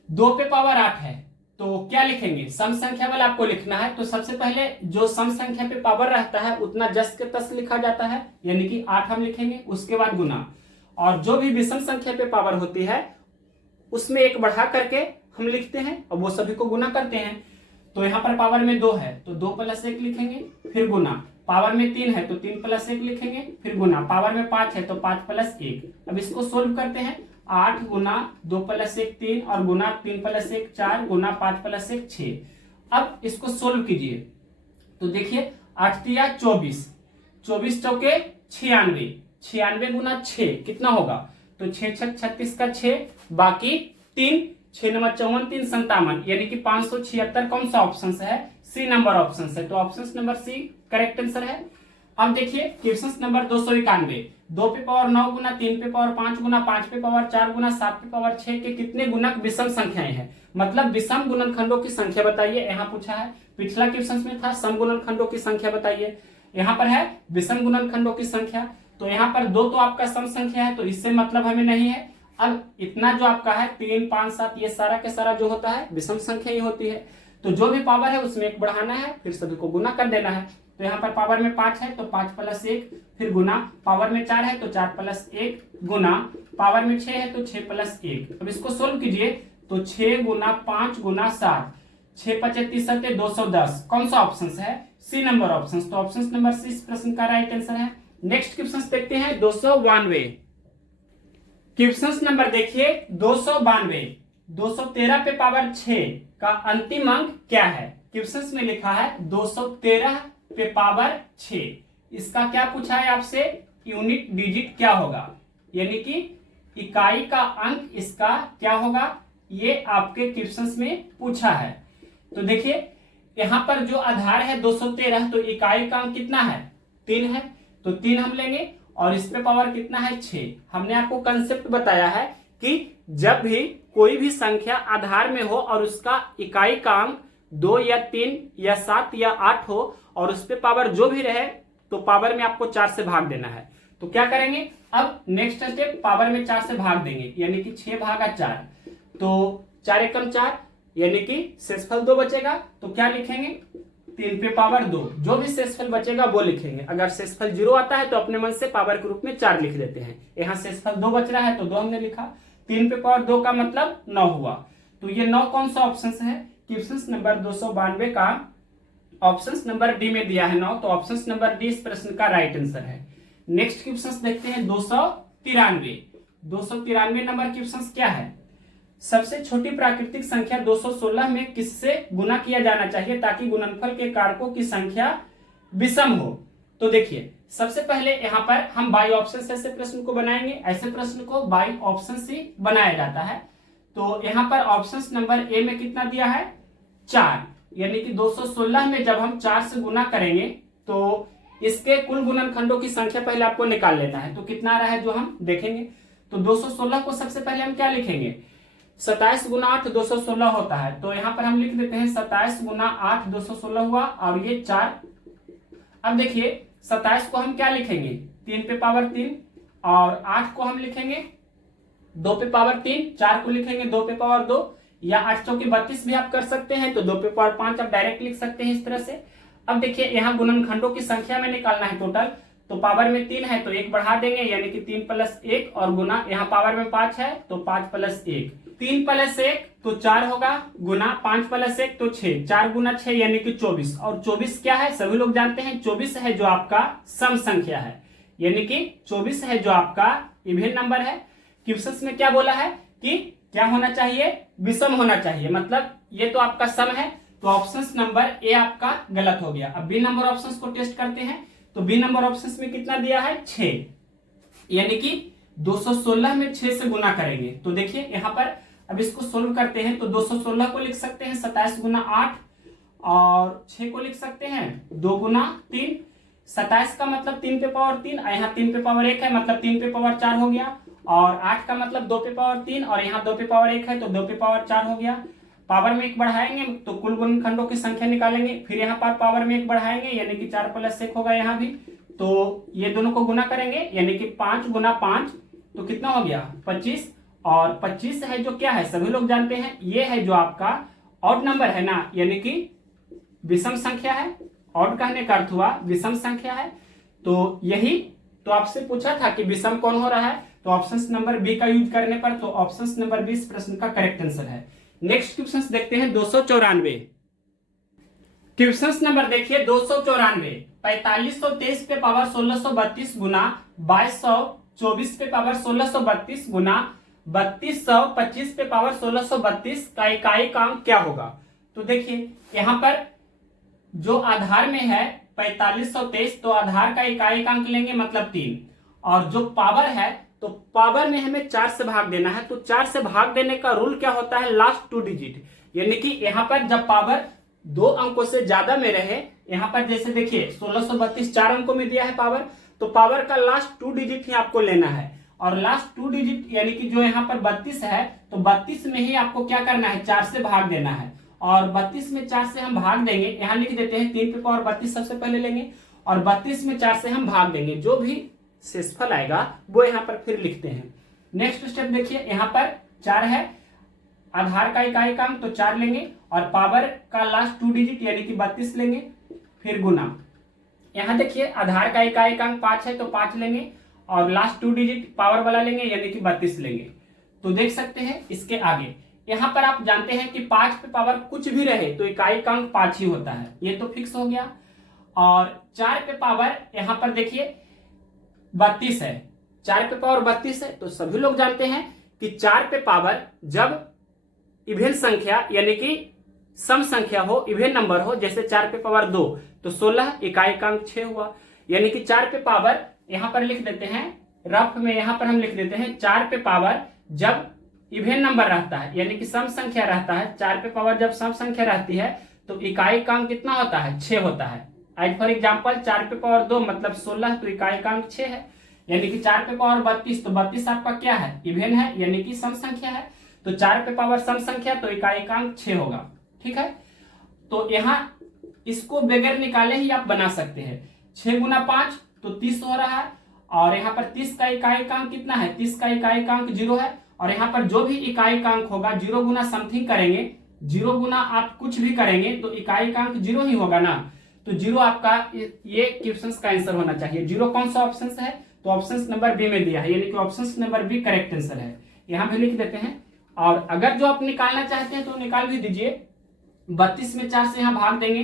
2 पे पावर 8 है तो क्या लिखेंगे, सम संख्या वाला आपको लिखना है। तो सबसे पहले जो सम संख्या पे पावर रहता है उतना जस के तस लिखा जाता है, यानी कि 8 हम लिखेंगे, उसके बाद गुना, और जो भी विषम संख्या पे पावर होती है उसमें 1 बढ़ा करके हम लिखते हैं और वो सभी को गुना करते हैं। तो यहाँ पर पावर में 2 है तो 2 + 1 लिखेंगे, फिर गुना, पावर में 3 है तो 3 + 1 लिखेंगे, फिर गुना, पावर में 5 है तो 5 + 1। अब इसको सोल्व करते हैं, 8 गुना 2 + 1 3 और गुना 3 + 1 4 गुना 5 + 1 6। अब इसको सोल्व कीजिए तो देखिए 8 तिया 24, 24 चौके 96, 96 गुना 6 कितना होगा, तो 6 6 36 का 6, बाकी 3, 6 9 54 3 57, यानी कि 576 कौन सा ऑप्शन है, सी नंबर ऑप्शन है। तो option number C correct answer है। अब देखिए क्वेश्चन नंबर 291, 2 पे पावर 9 गुना 3 पे पावर 5 गुना 5 पे पावर 4 गुना 7 पे पावर 6 के कितने गुणक विषम संख्याएं हैं, मतलब विषम गुणनखंडों की संख्या बताइए। यहाँ पूछा है, पिछला क्वेश्चन में था सम गुणनखंडों की संख्या बताइए, यहाँ पर है विषम गुणनखंडों की संख्या। तो यहाँ पर 2 तो आपका सम संख्या है तो इससे मतलब हमें नहीं है। अब इतना जो आपका है 3 5 7 ये सारा के सारा जो होता है विषम संख्या ही होती है, तो जो भी पावर है उसमें 1 बढ़ाना है, फिर सभी को गुना कर देना है। तो यहाँ पर पावर में 5 है तो 5 + 1, फिर गुना, पावर में 4 है तो 4 + 1 गुना, पावर में 6 है तो 6 + 1। अब इसको सोल्व कीजिए तो 6 गुना 5 गुना 7, 6 × 5 = 210, कौन सा ऑप्शन है, सी नंबर ऑप्शन। तो ऑप्शन नंबर सी इस प्रश्न का राइट आंसर है। नेक्स्ट क्वेश्चन देखते हैं 292। क्वेश्चन नंबर देखिए 292। 213 पे पावर 6 का अंतिम अंक क्या है? क्वेश्चन में लिखा है 213 पे पावर 6। इसका क्या पूछा है आपसे? यूनिट डिजिट क्या होगा, यानी कि इकाई का अंक इसका क्या होगा, ये आपके क्वेश्चंस में पूछा है। तो देखिए यहां पर जो आधार है 213, तो इकाई का अंक कितना है? 3 है, तो 3 हम लेंगे और इस पे पावर कितना है? 6। हमने आपको कंसेप्ट बताया है कि जब भी कोई भी संख्या आधार में हो और उसका इकाई का अंक 2 या 3 या 7 या 8 हो और उस पे पावर जो भी रहे तो पावर में आपको 4 से भाग देना है। तो क्या करेंगे, अब नेक्स्ट स्टेप पावर में 4 से भाग देंगे, यानी कि 6 भागा 4, तो 4 एकम 4, यानी कि शेषफल 2 बचेगा। तो क्या लिखेंगे? 3 पे पावर 2, जो भी शेषफल बचेगा वो लिखेंगे। अगर शेषफल 0 आता है तो अपने मन से पावर के रूप में 4 लिख देते हैं। यहाँ शेषफल 2 बच रहा है तो 2 हमने लिखा। 3 पे पावर 2 का मतलब 9 हुआ। तो ये 9 कौन सा ऑप्शन है? क्वेश्चन नंबर 292 का ऑप्शन नंबर डी में दिया है 9, तो ऑप्शन नंबर डी इस प्रश्न का राइट आंसर है। नेक्स्ट क्वेश्चन देखते हैं 293। 293 नंबर क्वेश्चन क्या है? सबसे छोटी प्राकृतिक संख्या 216 में किससे गुना किया जाना चाहिए ताकि गुणनफल के कारकों की संख्या विषम हो? तो देखिए सबसे पहले यहाँ पर हम बाई ऑप्शन से ऐसे प्रश्न को बनाएंगे। ऐसे प्रश्न को बाई ऑप्शन से बनाया जाता है। तो यहाँ पर ऑप्शन नंबर ए में कितना दिया है? 4, यानी कि 216 में जब हम 4 से गुना करेंगे तो इसके कुल गुणनखंडों की संख्या पहले आपको निकाल लेना है। तो कितना आ रहा है जो हम देखेंगे। तो 216 को सबसे पहले हम क्या लिखेंगे? 27 गुना 8 216 होता है। तो यहाँ पर हम लिख देते हैं 27 गुना 8 216 हुआ और ये 4। अब देखिए 27 को हम क्या लिखेंगे? 3 पे पावर 3 और 8 को हम लिखेंगे 2 पे पावर 3, 4 को लिखेंगे 2 पे पावर 2 या 8 चौके 32 भी आप कर सकते हैं। तो 2 पे पावर 5 आप डायरेक्ट लिख सकते हैं इस तरह से। अब देखिए यहाँ गुणनखंडों की संख्या में निकालना है टोटल। तो पावर में 3 है तो 1 बढ़ा देंगे, यानी कि 3 + 1 और गुना यहाँ पावर में 5 है तो 5 + 1, 3 + 1 तो 4 होगा, गुना 5 + 1 तो 6, 4 गुना 6 यानी कि 24। और 24 क्या है? सभी लोग जानते हैं 24 है जो आपका सम संख्या है, यानी कि 24 है जो आपका इवन नंबर है। क्वेश्चन में क्या बोला है कि क्या होना चाहिए? विषम होना चाहिए, मतलब ये तो आपका सम है। तो ऑप्शन नंबर ए आपका गलत हो गया। अब बी नंबर ऑप्शन को टेस्ट करते हैं। तो बी नंबर ऑप्शन में कितना दिया है? 6, यानी कि 216 में 6 से गुना करेंगे। तो देखिए यहाँ पर अब इसको सोल्व करते हैं। तो 216 को लिख सकते हैं 27 गुना 8 और 6 को लिख सकते हैं 2 गुना 3। 27 का मतलब 3 पे पावर 3, यहाँ 3 पे पावर 1 है मतलब 3 पे पावर 4 हो गया। और 8 का मतलब 2 पे पावर 3 और यहाँ 2 पे पावर 1 है तो 2 पे पावर 4 हो गया। पावर में 1 बढ़ाएंगे तो कुल गुणनखंडों की संख्या निकालेंगे। फिर यहाँ पर पावर में 1 बढ़ाएंगे यानी कि 4 + 1 होगा यहाँ भी। तो ये दोनों को गुना करेंगे यानी कि 5 गुना 5 तो कितना हो गया? 25। और 25 है जो क्या है? सभी लोग जानते हैं ये है जो आपका ऑड नंबर है ना, यानी कि विषम संख्या है। ऑड कहने का अर्थ हुआ विषम संख्या है। तो यही तो आपसे पूछा था कि विषम कौन हो रहा है। तो ऑप्शन नंबर बी का यूज करने पर तो ऑप्शन नंबर बी इस प्रश्न का करेक्ट आंसर है। नेक्स्ट क्वेश्चन देखते हैं 294। क्वेश्चन नंबर देखिए 294। 4523 पे पावर 1632 गुना 2224 पे पावर 1632 गुना 3225 पे पावर 1632 का इकाई का अंक क्या होगा? तो देखिए यहाँ पर जो आधार में है 4523 तो आधार का इकाई का अंक लेंगे मतलब 3, और जो पावर है तो पावर में हमें 4 से भाग देना है। तो 4 से भाग देने का रूल क्या होता है? लास्ट 2 डिजिट, यानी कि यहाँ पर जब पावर 2 अंकों से ज्यादा में रहे, यहाँ पर जैसे देखिए 1632 4 अंकों में दिया है पावर, तो पावर का लास्ट 2 डिजिट ही आपको लेना है। और लास्ट 2 डिजिट यानी कि जो यहाँ पर 32 है तो 32 में ही आपको क्या करना है? 4 से भाग देना है। और 32 में 4 से हम भाग देंगे, यहाँ लिख देते हैं 3 पे पावर 32 सबसे पहले लेंगे और 32 में 4 से हम भाग देंगे, जो भी शेषफल आएगा वो यहाँ पर फिर लिखते हैं। नेक्स्ट स्टेप देखिए यहाँ पर 4 है, आधार का इकाई का अंक तो 4 लेंगे और पावर का लास्ट 2 डिजिट यानी कि 32 लेंगे, फिर गुना। यहाँ देखिए आधार का इकाई का अंक 5 है तो 5 लेंगे और लास्ट 2 डिजिट पावर वाला लेंगे यानी कि 32 लेंगे। तो देख सकते हैं इसके आगे यहाँ पर आप जानते हैं कि 5 पे पावर कुछ भी रहे तो इकाई का अंक 5 ही होता है, ये तो फिक्स हो गया। और 4 पे पावर यहाँ पर देखिए 32 है, 4 पे पावर 32 है। तो सभी लोग जानते हैं कि 4 पे पावर जब इवेन संख्या यानी कि सम संख्या हो, इवेन नंबर हो, जैसे 4 पे पावर 2 तो 16, इकाई-अंक 6 हुआ। यानी कि 4 पे पावर यहां पर लिख देते हैं, रफ में यहां पर हम लिख देते हैं 4 पे पावर जब इवेन नंबर रहता है यानी कि सम संख्या रहता है, 4 पे पावर जब सम संख्या रहती है तो इकाई-अंक कितना होता है, 6 होता है। एज फॉर एग्जाम्पल 4 पे पावर 2 मतलब 16, तो इकाई-अंक 6 है। यानी कि 4 पे पावर 32 तो 32 आपका क्या है, इवेन है यानी कि सम संख्या है। तो 4 पे पावर सम संख्या तो इकाई-अंक 6 होगा। ठीक है, तो यहाँ इसको बगैर निकाले ही आप बना सकते हैं। 6 गुना 5 तो 30 हो रहा है, और यहाँ पर 30 का इकाई-अंक कितना है, 30 का इकाई-अंक 0 है। और यहाँ पर जो भी इकाई-अंक होगा 0 गुना समथिंग करेंगे, 0 गुना आप कुछ भी करेंगे तो इकाई-अंक 0 ही होगा ना। तो 0 आपका ये क्वेश्चन का आंसर होना चाहिए। 0 कौन सा ऑप्शन है, तो ऑप्शन नंबर बी में दिया है, यानी कि option number B correct answer है। यहाँ पे लिख देते हैं। और अगर जो आप निकालना चाहते हैं तो निकाल भी दीजिए। 32 में 4 से यहाँ भाग देंगे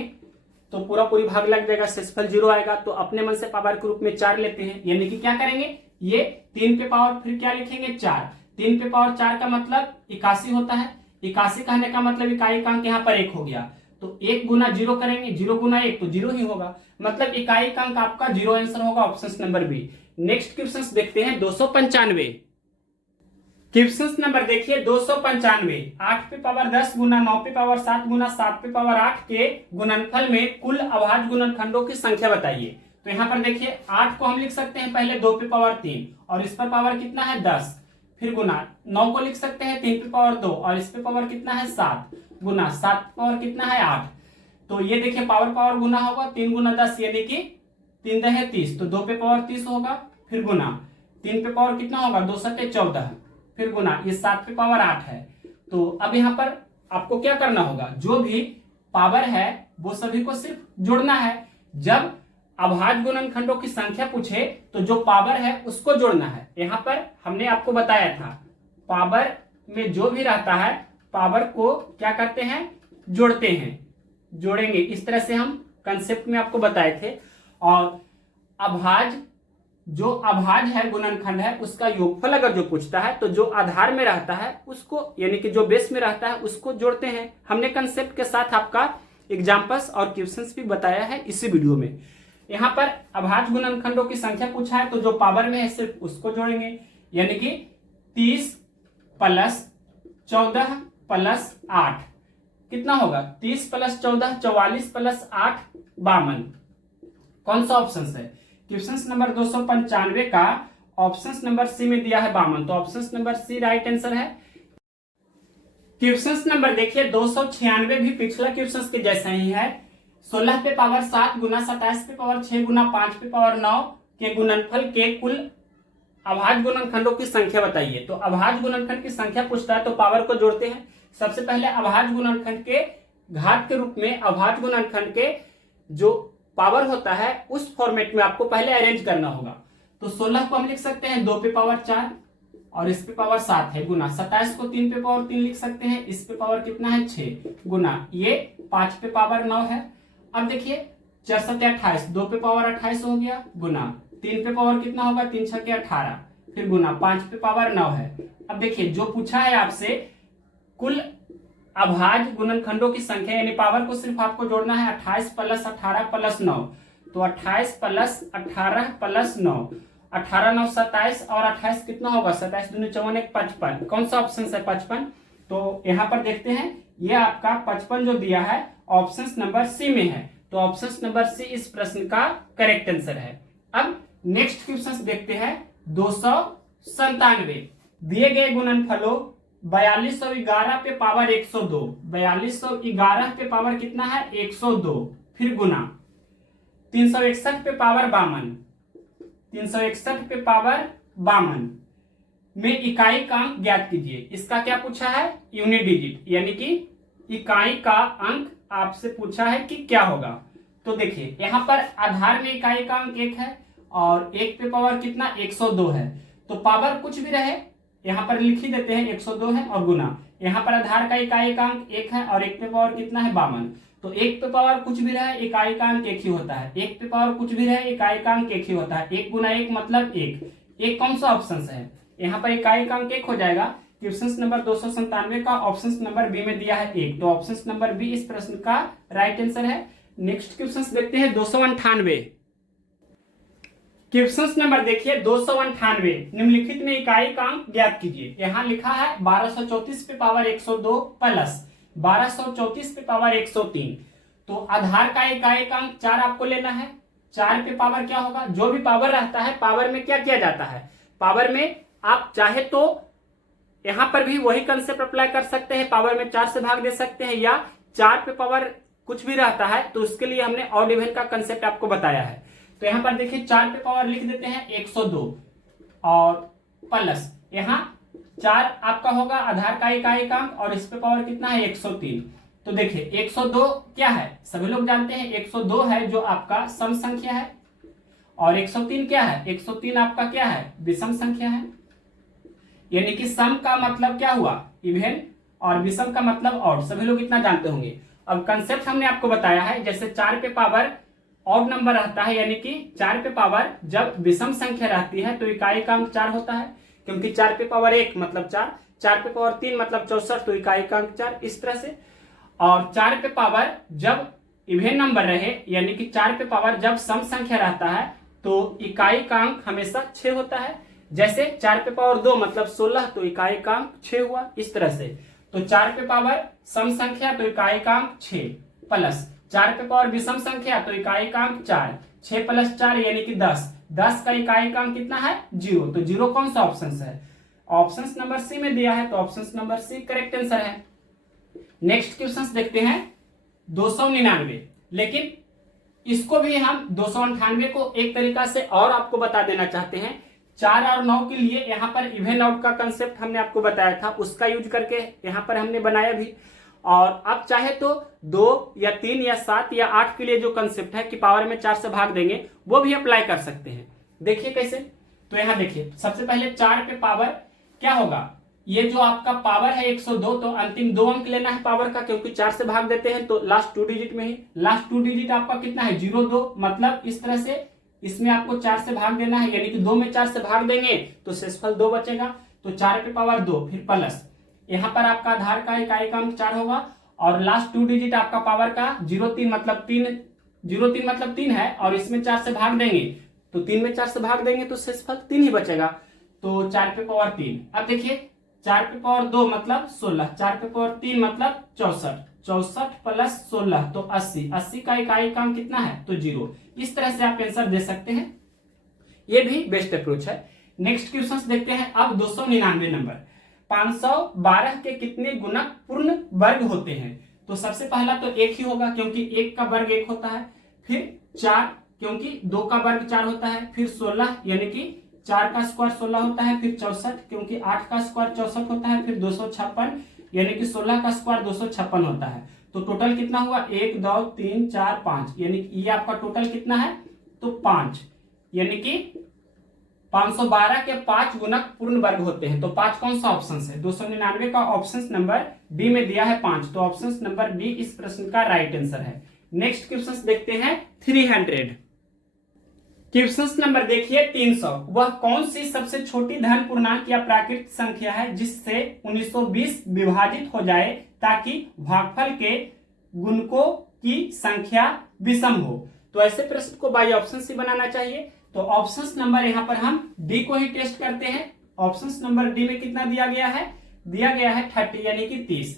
तो पूरा पूरी भाग लग जाएगा, शेषफल 0 आएगा। तो अपने मन से पावर के रूप में 4 लेते हैं, यानी कि क्या करेंगे, ये 3 पे पावर फिर क्या लिखेंगे 4। 3 पे पावर 4 का मतलब 81 होता है। 81 कहने का मतलब इकाई-अंक यहाँ पर 1 हो गया। तो 1 गुना 0 करेंगे, 0 गुना 1 तो 0 ही होगा, मतलब इकाई-अंक आपका 0 आंसर होगा, option number B. Next question देखते हैं 295। क्वेश्चन नंबर देखिए 295। 8 पे पावर 10 गुना 9 पे पावर 7 गुना 7 पे पावर 8 के गुणनफल में कुल अभाज्य गुणनखंडों की संख्या बताइए। तो यहाँ पर देखिए 8 को हम लिख सकते हैं पहले 2 पे पावर 3 और इस पर पावर कितना है 10, फिर गुना 9 को लिख सकते हैं 3 पे पावर 2 और इस पे पावर कितना है 7 गुना 7 पे पावर कितना है 8। तो ये देखिए पावर पावर गुना होगा, 3 गुना 10 यानी कि 3 दहे 30, तो 2 पे पावर 30 होगा, फिर गुना 3 पे पावर कितना होगा 2 सत्ते 14, फिर गुना ये 7 पे पावर 8 है। तो अब यहाँ पर आपको क्या करना होगा, जो भी पावर है वो सभी को सिर्फ जोड़ना है। जब अभाज्य गुणनखंडों की संख्या पूछे तो जो पावर है उसको जोड़ना है। यहाँ पर हमने आपको बताया था पावर में जो भी रहता है पावर को क्या करते हैं, जोड़ते हैं, जोड़ेंगे। इस तरह से हम कंसेप्ट में आपको बताए थे। और अभाज्य जो अभाज्य है गुणनखंड है उसका योगफल अगर जो पूछता है तो जो आधार में रहता है उसको यानी कि जो बेस में रहता है उसको जोड़ते हैं। हमने कंसेप्ट के साथ आपका एग्जांपल्स और क्वेश्चंस भी बताया है इसी वीडियो में। यहाँ पर अभाज्य गुणनखंडों की संख्या पूछा है तो जो पावर में है सिर्फ उसको जोड़ेंगे, यानी कि 30 प्लस 14 प्लस 8 कितना होगा, 30 प्लस 14 44 प्लस 8 52। कौन सा ऑप्शन है, क्वेश्चन नंबर 295 का ऑप्शन नंबर सी में दिया है 52, तो option number C right answer है। क्वेश्चन नंबर देखिए 296 भी पिछला क्वेश्चन के जैसा ही है। 16 पे पावर 7 गुना 27 पे पावर 6 गुना 5 पे पावर 9 के गुणनफल के कुल अभाज्य गुणनखंडों की संख्या बताइए। तो अभाज्य गुणनखंड की संख्या पूछता है तो पावर को जोड़ते हैं। सबसे पहले अभाज्य गुणनखंड के घात के रूप में अभाज्य गुणनखंड के जो पावर होता है उस फॉर्मेट में आपको पहले अरेंज करना होगा। तो 16 को हम लिख सकते हैं 2 पे पावर 4 और इस पे पावर 7 है गुना 27 को 3 पे पावर 3 लिख सकते हैं, इस पे पावर कितना है 6 गुना ये 5 पे पावर 9 है। अब देखिए 4 7 28, 2 पे पावर 28 हो गया गुना 3 पे पावर कितना होगा 3 6 18, फिर गुना 5 पे पावर 9 है। अब देखिए जो पूछा है आपसे कुल अभाज्य गुणनखंडों की संख्या यानी पावर को सिर्फ आपको जोड़ना है 28 प्लस 18 प्लस 9, तो 28 प्लस 18 प्लस 9, 18 9 27 और 28 कितना होगा 27 दूनी 54 1 55। कौन सा ऑप्शन है 55, तो यहाँ पर देखते हैं ये आपका 55 जो दिया है ऑप्शन नंबर सी में है, तो ऑप्शन नंबर सी इस प्रश्न का करेक्ट आंसर है। अब नेक्स्ट क्वेश्चन देखते हैं 297। दिए गए गुणनफलों 4211 पे पावर 102, 4211 पे पावर कितना है 102, फिर गुना 361 पे पावर 52, 361 पे पावर 52 में इकाई का अंक ज्ञात कीजिए। इसका क्या पूछा है, यूनिट डिजिट, यानी कि इकाई का अंक आपसे पूछा है कि क्या होगा। तो देखिए यहाँ पर आधार में इकाई का अंक 1 है और 1 पे पावर कितना 102 है, तो पावर कुछ भी रहे यहाँ पर लिख ही देते हैं 102 है और गुना यहाँ पर आधार का इकाई का अंक 1 है और 1 पे पावर कितना है 52, तो एक पे पावर कुछ भी रहे इकाई का अंक एक ही होता है, एक पे पावर कुछ भी रहे इकाई का अंक एक ही होता है, एक गुना एक मतलब एक कौन सा ऑप्शन है, यहाँ पर इकाई का अंक एक हो जाएगा। क्वेश्चन नंबर 297 का ऑप्शन नंबर बी में दिया है एक, तो ऑप्शन नंबर बी इस प्रश्न का राइट आंसर है। नेक्स्ट क्वेश्चन देखते हैं 298। क्वेश्चन नंबर देखिए 298, निम्नलिखित में इकाई का अंक ज्ञात कीजिए। यहाँ लिखा है 1234 पे पावर 102 प्लस 1234 पे पावर 103। तो आधार का इकाई का अंक 4 आपको लेना है। 4 पे पावर क्या होगा, जो भी पावर रहता है पावर में क्या किया जाता है, पावर में आप चाहे तो यहां पर भी वही कंसेप्ट अप्लाई कर सकते हैं, पावर में 4 से भाग दे सकते हैं, या 4 पे पावर कुछ भी रहता है तो उसके लिए हमने ऑड इवन का कंसेप्ट आपको बताया है। तो यहां पर देखिए 4 पे पावर लिख देते हैं 102 और प्लस यहाँ 4 आपका होगा आधार का इकाई का अंक और इस पे पावर कितना है 103। तो देखिए 102 क्या है, सभी लोग जानते हैं 102 है जो आपका सम संख्या है, और 103 क्या है, 103 आपका क्या है, विषम संख्या है। यानी कि सम का मतलब क्या हुआ, इवन, और विषम का मतलब ऑड, सभी लोग इतना जानते होंगे। अब कंसेप्ट हमने आपको बताया है, जैसे 4 पे पावर ऑड नंबर रहता है, यानी कि 4 पे पावर जब विषम संख्या रहती है तो इकाई का अंक 4 होता है, क्योंकि 4 पे पावर 1 मतलब 4, 4 पे पावर 3 मतलब 64, तो इकाई का अंक 4 इस तरह से। और 4 पे पावर जब इवन नंबर रहे, यानी कि 4 पे पावर जब सम संख्या रहता है तो इकाई का अंक हमेशा 6 होता है। जैसे 4 पे पावर 2 मतलब 16, तो इकाई का अंक 6 हुआ इस तरह से। तो 4 पे पावर सम संख्या तो इकाई का अंक 6 प्लस 4 पे पावर विषम संख्या तो इकाई का अंक 4, 6 प्लस 4 यानी कि 10, 10 का इकाई का अंक कितना है 0। तो 0 कौन सा ऑप्शन है, ऑप्शन नंबर सी में दिया है, तो option number C correct answer है। नेक्स्ट क्वेश्चन देखते हैं 299, लेकिन इसको भी हम 298 को एक तरीका से और आपको बता देना चाहते हैं। 4 और 9 के लिए यहाँ पर इवन आउट का कंसेप्ट हमने आपको बताया था, उसका यूज करके यहाँ पर हमने बनाया भी। और आप चाहे तो 2 या 3 या 7 या 8 के लिए जो कंसेप्ट है कि पावर में 4 से भाग देंगे, वो भी अप्लाई कर सकते हैं। देखिए कैसे, तो यहाँ देखिए सबसे पहले 4 पे पावर क्या होगा, ये जो आपका पावर है 102, तो अंतिम 2 अंक लेना है पावर का, क्योंकि 4 से भाग देते हैं तो लास्ट 2 डिजिट में ही, लास्ट 2 डिजिट आपका कितना है 02, मतलब इस तरह से इसमें आपको 4 से भाग देना है, यानी कि 2 में 4 से भाग देंगे तो शेषफल 2 बचेगा। तो 4 पे पावर 2 फिर प्लस यहाँ पर आपका आधार का इकाई का अंक 4 होगा, और लास्ट 2 डिजिट आपका पावर का 03 मतलब 3 है, और इसमें 4 से भाग देंगे तो 3 में 4 से भाग देंगे तो शेषफल 3 ही बचेगा। तो 4 पे पावर 3, अब देखिए 4 पे पावर 2 मतलब 16, 4 पे पावर 3 मतलब 64, 64 प्लस 16 तो 80, 80 का इकाई का अंक कितना है तो 0। इस तरह से आप आंसर दे सकते हैं, ये भी बेस्ट अप्रोच है। नेक्स्ट क्वेश्चन देखते हैं अब 299 नंबर, 512 के कितने गुणक पूर्ण वर्ग होते हैं। तो सबसे पहला तो 1 ही होगा, क्योंकि 1 का वर्ग 1 होता है, फिर 4 क्योंकि 2 का वर्ग 4 होता है, फिर 16 यानी कि 4 का स्क्वायर 16 होता है, फिर 64 क्योंकि 8 का स्क्वायर 64 होता है, फिर 256 यानी कि 16 का स्क्वायर 256 होता है। तो टोटल कितना हुआ 1 2 3 4 5, यानी कि ये आपका टोटल कितना है तो 5, यानी कि 512 के 5 गुणक पूर्ण वर्ग होते हैं। तो 5 कौन सा ऑप्शन है, 299 का ऑप्शन नंबर डी में दिया है 5, तो ऑप्शन नंबर डी इस प्रश्न का राइट आंसर है। नेक्स्ट क्वेश्चन देखते हैं 300। क्वेश्चन नंबर देखिए 300, वह कौन सी सबसे छोटी धन पूर्णांक या प्राकृत संख्या है जिससे 1920 विभाजित हो जाए ताकि भागफल के गुणकों की संख्या विषम हो। तो ऐसे प्रश्न को बाय ऑप्शन से बनाना चाहिए। तो ऑप्शन नंबर यहाँ पर हम डी को ही टेस्ट करते हैं। ऑप्शन नंबर डी में कितना दिया गया है, दिया गया है 30 यानी कि 30।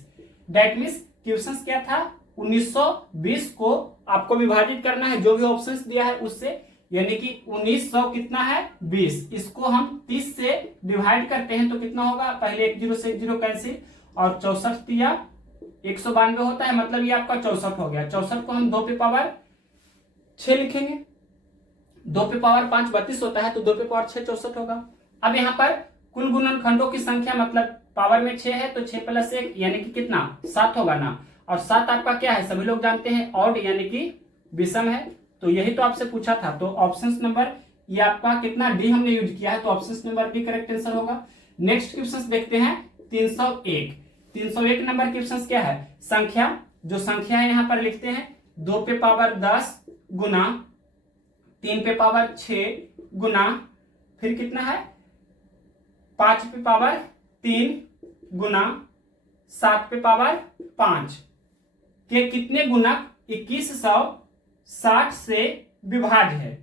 दैट मीन्स क्वेश्चन क्या था 1920 को आपको विभाजित करना है जो भी ऑप्शन दिया है उससे, यानी कि 1900 कितना है 20, इसको हम 30 से डिवाइड करते हैं तो कितना होगा, पहले 1 0 से 1 0 कैंसिल, और 64 या 192 होता है, मतलब ये आपका 64 हो गया। 64 को हम 2 पे पावर 6 लिखेंगे, 2 पे पावर 5 32 होता है, तो 2 पे पावर 6 64 होगा। अब यहाँ पर कुल गुणनखंडों की संख्या मतलब पावर में 6 है, तो 6 प्लस 1 यानी कि कितना 7 होगा ना, और 7 आपका क्या है सभी लोग जानते हैं ऑड यानी कि विषम है, तो यही तो आपसे पूछा था। तो ऑप्शन नंबर ये आपका कितना डी हमने यूज किया है, तो option number D correct answer होगा। नेक्स्ट क्वेश्चन देखते हैं 301 नंबर क्वेश्चन क्या है, संख्या जो संख्या है यहां पर लिखते हैं 2 पे पावर 10 गुना 3 पे पावर 6 गुना फिर कितना है 5 पे पावर 3 गुना 7 पे पावर 5 के कितने गुणक 2160 से विभाज्य है।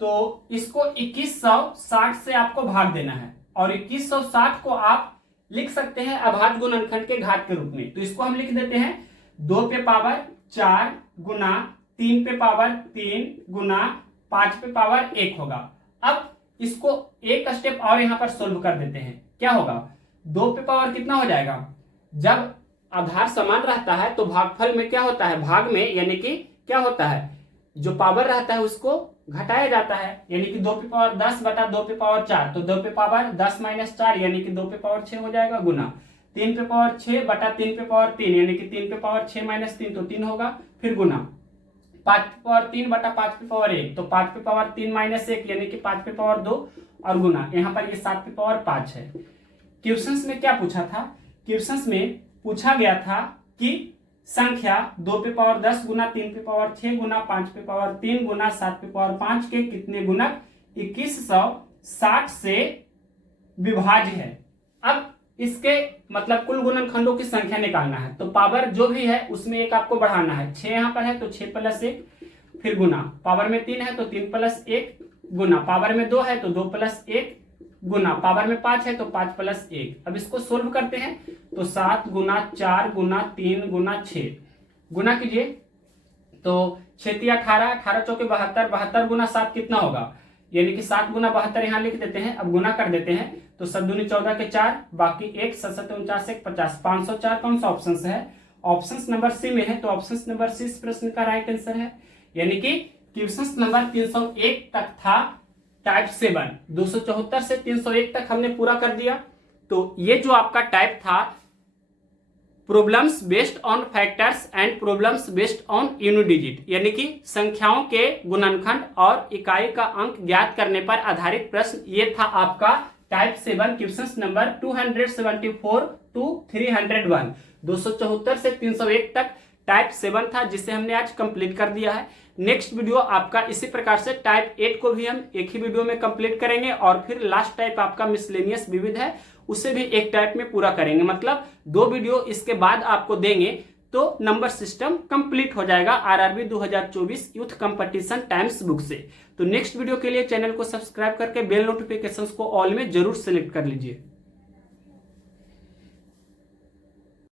तो इसको 2160 से आपको भाग देना है और 2160 को आप लिख सकते हैं अभाज्य गुणनखंड के घात के रूप में। तो इसको हम लिख देते हैं 2 पे पावर 4 गुना 3 पे पावर 3 गुना 5 पे पावर 1 होगा। अब इसको एक स्टेप और यहां पर सोल्व कर देते हैं। क्या होगा 2 पे पावर कितना हो जाएगा, जब आधार समान रहता है तो भागफल में क्या होता है, भाग में यानी कि क्या होता है जो पावर रहता है उसको घटाया जाता है, यानी कि 2 पे पावर 10 बटा 2 पे पावर 4 तो 2 पे पावर 10 माइनस 4 यानी कि 2 पे पावर 6 हो जाएगा गुना 3 पे पावर 6 बटा 3 पे पावर 3 यानी कि 3 पे पावर 6 माइनस 3 तो 3 होगा, फिर गुना 5 पे पावर 3 बटा 5 पे पावर 1 तो 5 पे पावर 3 माइनस 1 यानी कि 5 पे पावर 2 और गुना यहाँ पर ये 7 पे पावर 5 है। क्वेश्चंस में क्या पूछा था, क्वेश्चंस में पूछा गया था कि संख्या 2 पे पावर 10 गुना 3 पे पावर 6 गुना 5 पे पावर 3 गुना 7 पे पावर 5 के कितने गुणक 2160 से विभाज्य है। अब इसके मतलब कुल गुणनखंडों की संख्या निकालना है, तो पावर जो भी है उसमें एक आपको बढ़ाना है। 6 यहाँ पर है तो 6 प्लस 1 फिर गुना, पावर में 3 है तो 3 प्लस 1 गुना, पावर में 2 है तो 2 प्लस 1 गुना, पावर में 5 है तो 5 प्लस 1। अब इसको सोल्व करते हैं तो 7 गुना 4 गुना 3 गुना 6 गुना कीजिए तो 6 18 18 चौके 72 72 गुना 7 कितना होगा, यानी कि 7 गुना 72 यहाँ लिख देते हैं। अब गुना कर देते हैं तो 7 दूनी 14 के 4 बाकी 1 7 7 49 1 50 504 कौन सा ऑप्शन है, ऑप्शन नंबर सी में है। तो ऑप्शन नंबर सी इस प्रश्न का राइट आंसर है, यानी कि क्वेश्चन नंबर 301 तक था टाइप 7। 274 से 301 तक हमने पूरा कर दिया। तो ये जो आपका टाइप था problems based on factors and problems based on unit digit, यानी कि संख्याओं के गुणनखंड और इकाई का अंक ज्ञात करने पर आधारित प्रश्न, ये था आपका टाइप 7 क्वेश्चन नंबर 274 टू 301। 274 से 301 तक टाइप 7 था जिसे हमने आज कंप्लीट कर दिया है। नेक्स्ट वीडियो आपका इसी प्रकार से टाइप 8 को भी हम एक ही वीडियो में कंप्लीट करेंगे और फिर लास्ट टाइप आपका मिसलेनियस विविध है उसे भी एक टाइप में पूरा करेंगे, मतलब 2 वीडियो इसके बाद आपको देंगे तो नंबर सिस्टम कंप्लीट हो जाएगा RRB 2024 youth competition times book से। तो नेक्स्ट वीडियो के लिए चैनल को सब्सक्राइब करके बेल नोटिफिकेशंस को ऑल में जरूर सेलेक्ट कर लीजिए।